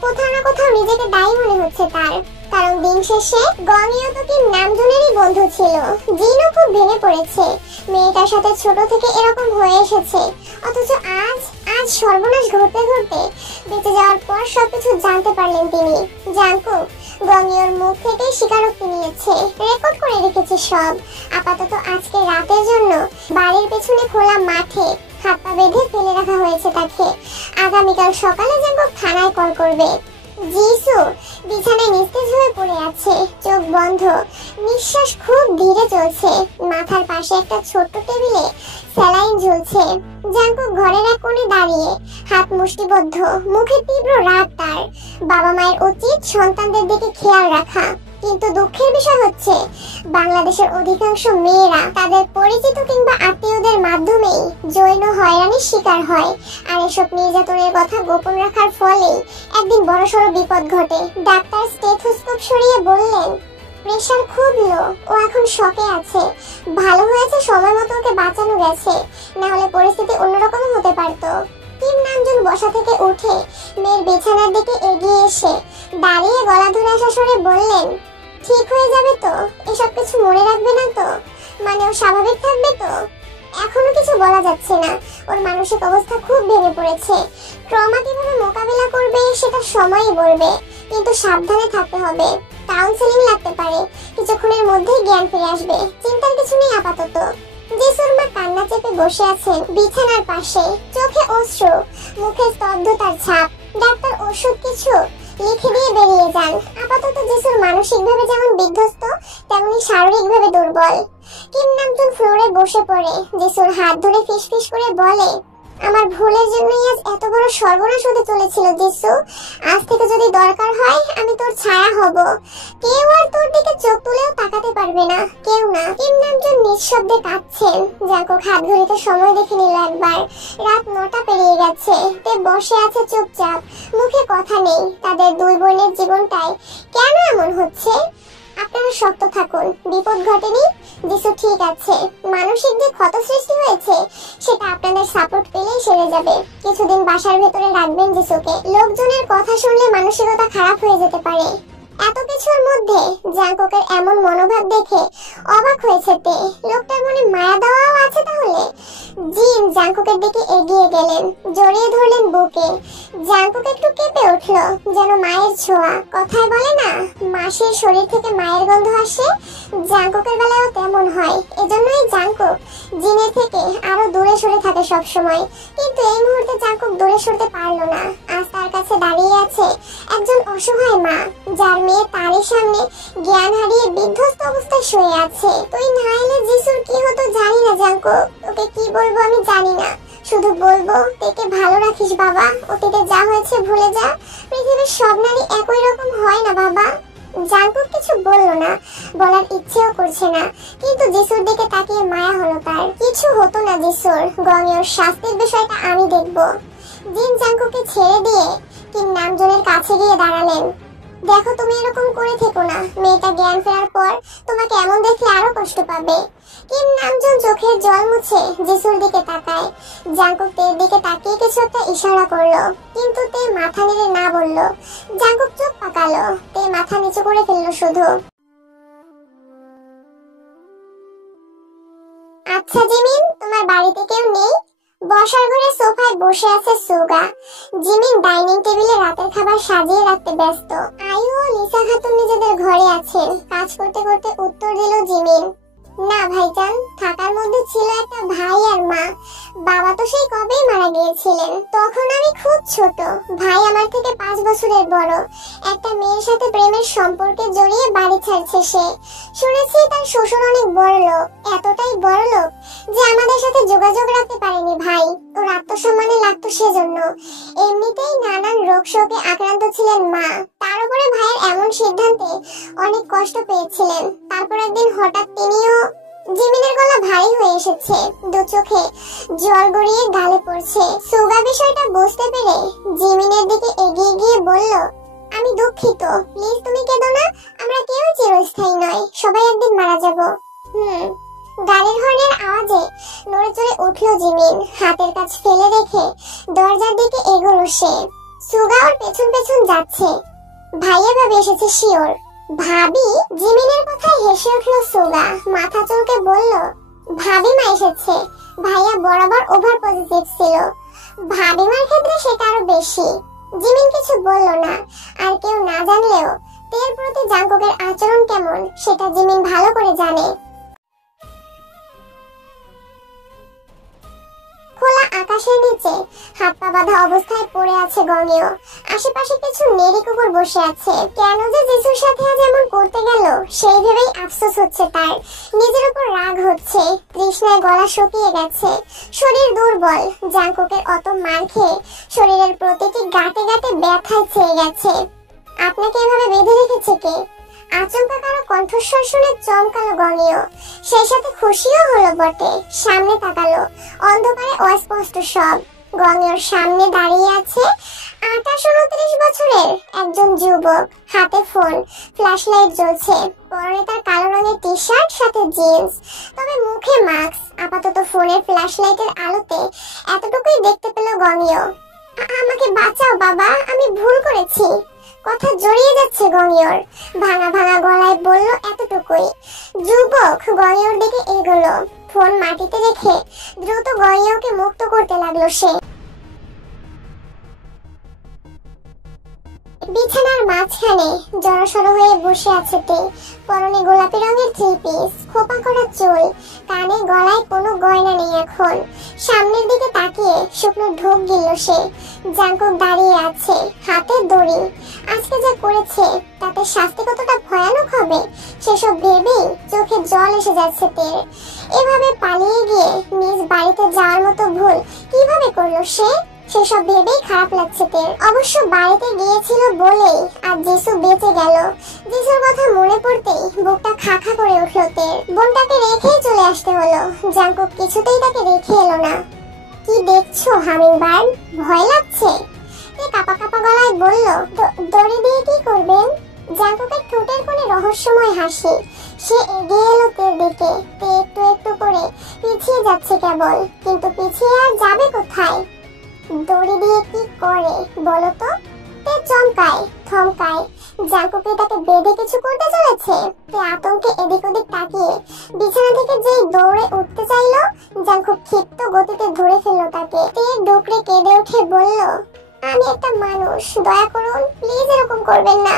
কোথাও না কোথাও নিজেকে দায়ী মনে হচ্ছে তার। কারণ দিন শেষে গনিও তো কিম নামজুনেরই বন্ধু ছিল। জিনও খুব ভেঙে পড়েছে। মেয়েটার সাথে ছোট থেকে এরকম হয়ে এসেছে, অথচ আজ সর্বনাশ ঘটতে ঘটতে বেঁচে যাওয়ার পর সবকিছু জানতে পারলেন তিনি। জাঙ্কুক গনিওর মুখ থেকে স্বীকারোক্তি নিয়েছে, রেকর্ড করে রেখেছে সব। আপাতত আজকে রাতের জন্য বাড়ির পেছনে খোলা মাঠে হাত পা বেঁধে ফেলে রাখা হয়েছে তাকে। আগামীকাল সকালে জাঙ্কুক থানায় কল করবে। জিসু বিছানায় নিস্তেজ হয়ে পড়ে আছে, চোখ বন্ধ, নিঃশ্বাস খুব ধীরে চলছে। মাথার পাশে একটা ছোট্ট টেবিলে স্যালাইন ঝুলছে। জাঙ্কুক ঘরের এক কোণে দাঁড়িয়ে, হাত মুষ্টিবদ্ধ, মুখে তীব্র রাগ তার। বাবা মায়ের উচিত সন্তানদের দিকে খেয়াল রাখা, কিন্তু দুঃখের বিষয় হচ্ছে বাংলাদেশের অধিকাংশ মেয়েরা তাদের পরিচিত কিংবা আত্মীয়দের মাধ্যমেই যৌন হয়রানির শিকার হয়। আর এসব নির্যাতনের কথা গোপন রাখার ফলেই একদিন বড়সড় বিপদ ঘটে। ডাক্তার স্টেথোস্কোপ সরিয়ে বললেন, প্রেশার খুব লো, ও এখন শকে আছে। ভালো হয়েছে সময় মতো ওকে বাঁচানো গেছে, না হলে পরিস্থিতি অন্যরকম হতে পারতো। কিম নামজুন বসা থেকে উঠে মেয়ের বিছানার দিকে এগিয়ে এসে দাঁড়িয়ে গলা ধরে আসা স্বরে বললেন, ঠিক হয়ে যাবে তো? এসব কিছু মনে রাখবে না তো? মানে ও স্বাভাবিক থাকবে তো? এখনো কিছু বলা যাচ্ছে না, ওর মানসিক অবস্থা খুব ভেঙে পড়েছে। ট্রমা কিভাবে মোকাবিলা করবে সেটা সময়ই বলবে, কিন্তু সাবধানে থাকতে হবে। কাউন্সেলিং লাগতে পারে, কিছুক্ষণের মধ্যেই জ্ঞান ফিরে আসবে, চিন্তার কিছু নেই আপাতত। জিসুর মা কান্না চেপে বসে আছেন বিছানার পাশে, চোখে অশ্রু, মুখে স্তব্ধতার ছাপ। ডাক্তার ওষুধ কিছু লিখে দিয়ে বেরিয়ে যান। আপাতত জিসুর মানসিকভাবে যেমন বিধ্বস্ত, তেমনি শারীরিকভাবে দুর্বল। কিম নামজুন ফ্লোরে বসে পড়ে জিসুর হাত ধরে ফিসফিস করে বলে, আমার ভুলের জন্যই আজ এত বড় সর্বনাশ হতে চলেছিল জিসু। আজ থেকে যদি দরকার হয় আমি তোর ছায়া হব। কেউ আর তোর দিকে চোখ তুলেও তাকাতে পারবে না, কেউ না। কিম নামজুন নিঃশব্দে কাঁদছেন। জাঙ্কুক হাত ঘড়িতে সময় দেখে নিল একবার। রাত 9টা পেরিয়ে গেছে। তে বসে আছে চুপচাপ, মুখে কথা নেই। তাদের দুই বোনের জীবনটাই কেন এমন হচ্ছে? আপনারা শক্ত থাকুন, বিপদ ঘটেনি, জিসু ঠিক আছে। মানসিক যে ক্ষত সৃষ্টি হয়েছে সেটা আপনাদের সাপোর্ট পেলেই সেরে যাবে। কিছুদিন বাসার ভেতরে রাখবেন জিসুকে। লোকজনের কথা শুনলে মানসিকতা খারাপ হয়ে যেতে পারে। এত কিছুর মধ্যে জাঙ্কুকের এমন মনোভাব দেখে অবাক হয়েছে তে। লোকটার মনে মায়া দেওয়াও আছে তাহলে? জিন জাঙ্কুকের দিকে এগিয়ে গেলেন, জড়িয়ে ধরলেন বুকে। জাঙ্কুক একটু কেঁপে উঠল, যেন মায়ের ছোঁয়া। কথায় বলে না, মাসির শরীর থেকে মায়ের গন্ধ আসে, জাঙ্কুকের বেলায়ও তেমন হয়। এজন্যই জাঙ্কুক জিনের থেকে আরো দূরে সরে থাকে সব সময়। কিন্তু এই মুহূর্তে জাঙ্কুক দূরে সরতে পারলো না। আজ তার কাছে দাঁড়িয়ে আছে একজন অসহায় মা, যার মেয়ে তারই সামনে জ্ঞান হারিয়ে বিধ্বস্ত অবস্থায় শুয়ে আছে। তুই না এলে জিসুর কি হতো জানি না জাঙ্কুক, তোকে কি বলবো আমি জানি না। শুধু বলবো তেকে ভালো রাখিস বাবা। অতীতে যা হয়েছে ভুলে যা। পৃথিবীর সব নারী একই রকম হয় না বাবা। জাঙ্কুক কিছু বলল না, বলার ইচ্ছেও করছে না, কিন্তু জিসুর দিকে তাকিয়ে মায়া হলো তার। কিছু হতো না জিসুর, গঙ্গের শাস্তির বিষয়টা আমি দেখব। জিন জাঙ্কুককে ছেড়ে দিয়ে কিম নামজনের কাছে গিয়ে দাঁড়ালেন। দেখো তুমি এরকম করে থেকো না, মেয়েটা জ্ঞান ফেরার পর তোমাকে এমন দেখলে আরো কষ্ট পাবে। কিম নামজুন চোখের জল মুছে জিসুর দিকে তাকায়। জাঙ্কুক তের দিকে তাকিয়ে কিছু একটা ইশারা করলো, কিন্তু তে মাথা নেড়ে না বলল। জাঙ্কুক চোখ পাকালো, তে মাথা নিচু করে ফেললো শুধু। আচ্ছা জিমিন, তোমার বাড়িতে কেউ নেই? বসার ঘরে সোফায় বসে আছে সুগা। জিমিন ডাইনিং টেবিলে রাতের খাবার সাজিয়ে রাখতে ব্যস্ত। আয়ু ও লিসা খাতুন নিজেদের ঘরে আছেন। কাজ করতে করতে উত্তর দিল জিমিন, না ভাইজান, থাকার মধ্যে ছিল একটা ভাই আর মা। বাবা তো সেই কবেই মারা গিয়েছিলেন, তখন আমি খুব ছোট। ভাই আমার থেকে 5 বছরের বড়। একটা মেয়ের সাথে প্রেমের সম্পর্কে জড়িয়ে বাড়ি ছাড়ছে সে। শুনেছি তার শ্বশুর অনেক বড় লোক, এতটাই বড় লোক যে আমাদের সাথে যোগাযোগ রাখতে পারেনি ভাই। ওর আত্মসম্মানে লাগতো সেজন্য। এমনিতেই নানান রোগ শোকে আক্রান্ত ছিলেন মা, তার উপরে ভাইয়ের এমন সিদ্ধান্তে অনেক কষ্ট পেয়েছিলেন। তারপর একদিন হঠাৎ তিনিও। জিমিনের গলা ভারী হয়ে এসেছে, দু চোখে জল গড়িয়ে গালে পড়ছে। সুগা বিষয়টা বুঝতে পেরে জিমিনের দিকে এগিয়ে গিয়ে বলল, আমি দুঃখিত, প্লিজ তুমি কেঁদো না। আমরা কেউ চিরস্থায়ী নয়, সবাই একদিন মারা যাব। গাড়ির হর্নের আওয়াজে নড়ে চড়ে উঠল জিমিন। হাতের কাজ ফেলে রেখে দরজার দিকে এগোলো সে। সুগা ওর পেছন পেছন যাচ্ছে। ভাইয়া ভাবি এসেছে শিওর। ভাবি? জিমিনের কথায় হেসে উঠল সুগা, মাথা চুলকে বলল, ভাবি মা এসেছে। ভাইয়া বরাবর ওভার পজিটিভ ছিল, ভাবিমার ক্ষেত্রে সেটা আরো বেশি। জিমিন কিছু বলল না, আর কেউ না জানলেও তের প্রতি জাঙ্কুকের আচরণ কেমন সেটা জিমিন ভালো করে জানে। খোলা আকাশের নিচে হাত পা বাঁধা অবস্থায় পড়ে আছে গঙ্গেয়। আশেপাশে কিছু নেড়ি কুকুর বসে আছে। কেন যে যিশুর সাথে আজ এমন করতে গেল সেই ভেবেই আফসোস হচ্ছে তার। নিজের উপর রাগ হচ্ছে। তৃষ্ণায় গলা শুকিয়ে গেছে, শরীর দুর্বল। জাঙ্কুকের অত মার খেয়ে শরীরের প্রতিটি গাঁটে গাঁটে ব্যথায় ছেয়ে গেছে। আপনাকে এভাবে বেঁধে রেখেছে কে? আচমকা কারো কণ্ঠস্বর শুনে চমকালো গঙিও। সেই সাথে খুশিও হলো বটে। সামনে তাকালো, অন্ধকারে অস্পষ্ট সব। গঙিওর সামনে দাঁড়িয়ে আছে 28-29 বছরের একজন যুবক। হাতে ফোন, ফ্ল্যাশ লাইট জ্বলছে। পরনে তার কালো রঙের টি শার্ট, সাথে জিন্স, তবে মুখে মাস্ক। আপাতত ফোনের ফ্ল্যাশ লাইটের আলোতে এতটুকুই দেখতে পেল গঙিও। আমাকে বাঁচাও বাবা, আমি ভুল করেছি। কথা জড়িয়ে যাচ্ছে গঙিওর। ভাঙা ভাঙা গলায় বলল এতটুকুই। যুবক গঙিওর দিকে এগোলো। ফোন মাটিতে রেখে দ্রুত গঙিওকে মুক্ত করতে লাগলো সে। বিছানার মাঝখানে জড়সড় হয়ে বসে আছে তে। পরনে গোলাপি রঙের থ্রি পিস, খোপা করা চুল, কানে গলায় কোনো গয়না নেই এখন। সামনের দিকে তাকিয়ে শুকনো ঢোক গিলল সে। জাঙ্কুক দাঁড়িয়ে আছে, হাতে দড়ি। আজকে যা করেছে তাতে শাস্তি কতটা ভয়ানক হবে সেসব ভেবেই চোখে জল এসে যাচ্ছে তের। এভাবে পালিয়ে গিয়ে নিজ বাড়িতে যাওয়ার মতো ভুল কিভাবে করলো সে, সেসব ভেবেই খারাপ লাগছে তের। অবশ্য বাড়িতে গিয়েছিল বলেই আর যিশু বেঁচে গেল। যিশুর কথা মনে পড়তেই বুকটা খা খা করে উঠল তের। বোনটাকে রেখেই চলে আসতে হলো। জাঙ্কুক কিছুতেই তাকে রেখে এলো না। কি দেখছো হামিংবার্ড, ভয় লাগছে? তে কাপা কাপা গলায় বলল। দড়ি দিয়ে কি করবেন? জাঙ্কুকের ঠোঁটের কোণে রহস্যময় হাসি। সে এগিয়ে এলো তের দিকে। তে একটু একটু করে পিছিয়ে যাচ্ছে কেবল, কিন্তু পিছিয়ে আর যাবে কোথায়? দড়ি দিয়ে কি করে বলো তো? তে চমকায়, থমকায়। জাঙ্কুকে তাকে বেঁধে কিছু করতে চলেছে। তে আতঙ্কে এদিক ওদিক তাকিয়ে বিছানা থেকে যেই দৌড়ে উঠতে চাইলো, জাঙ্কুক ক্ষিপ্ত গতিতে ধরে ফেললো তাকে। তে ডুকরে কেঁদে উঠে বলল, আমি একটা মানুষ, দয়া করুন, প্লিজ এরকম করবেন না।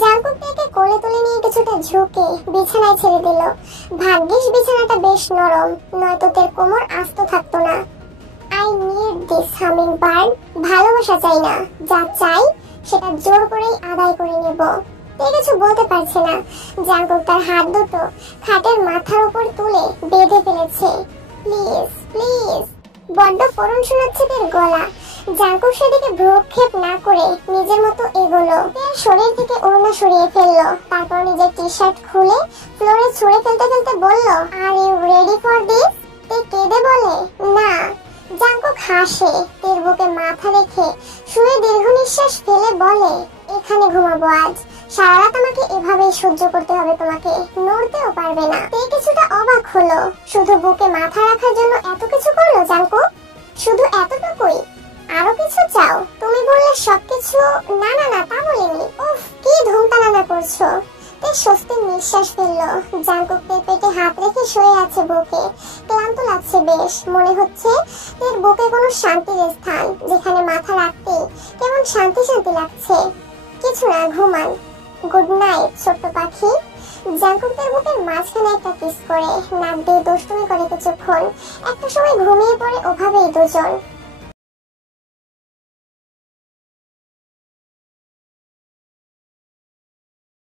জাঙ্কুক তাকে কোলে তুলে নিয়ে কিছুটা ঝুঁকে বিছানায় ছেড়ে দিল। ভাগ্যিস বিছানাটা বেশ নরম, নয়তো তের কোমর আস্ত থাকতো না। I need this hummingbird. ভালোবাসা চাই না, যা চাই সেটা জোর করেই আদায় করে নেব। তে কিছু বলতে পারছে না। জাঙ্কুক তার হাত দুটো খাটের মাথার উপর তুলে বেঁধে ফেলেছে। Please please. বড্ড করুণ শোনাচ্ছে তার গলা। জাঙ্কুক সেদিকে ভ্রুক্ষেপ না করে নিজের মতো এগোলো। তার শরীর থেকে ওড়না সরিয়ে ফেললো। তারপর নিজের টি শার্ট খুলে ফ্লোরে ছুঁড়ে ফেলতে ফেলতে বলল, are you ready for this? তে কেঁদে বলে, না। জাঙ্কুক হাসে, তের বুকে মাথা রেখে শুয়ে দীর্ঘ নিঃশ্বাস ফেলে বলে, এখানে ঘুমাবো আজ। সারা রাত আমাকে এভাবেই সহ্য করতে হবে তোমাকে, নড়তেও পারবে না। তে কিছুটা অবাক হলো। শুধু বুকে মাথা রাখার জন্য এত কিছু করলো জাঙ্কুক? শুধু এতটুকুই? আরো কিছু চাও? তুমি বললে সবকিছু। না না না, তা বলিনি। উফ, কি ধুমতানানা করছো। তে স্বস্তির নিঃশ্বাস ফেললো। জাঙ্কুকের পেটে হাত রেখে শুয়ে আছে বুকে। ক্লান্ত লাগছে বেশ। মনে হচ্ছে এর বুকে কোনো শান্তির স্থান, যেখানে মাথা রাখতেই কেমন শান্তি শান্তি লাগছে। কিছু না, ঘুমান। গুড নাইট ছোট্ট পাখি। জাঙ্কুকের বুকের মাঝখানে একটা কিস করে নাক দিয়ে দুষ্টুমি করে কিছুক্ষণ। একটা সময় ঘুমিয়ে পড়ে ওভাবেই দুজন।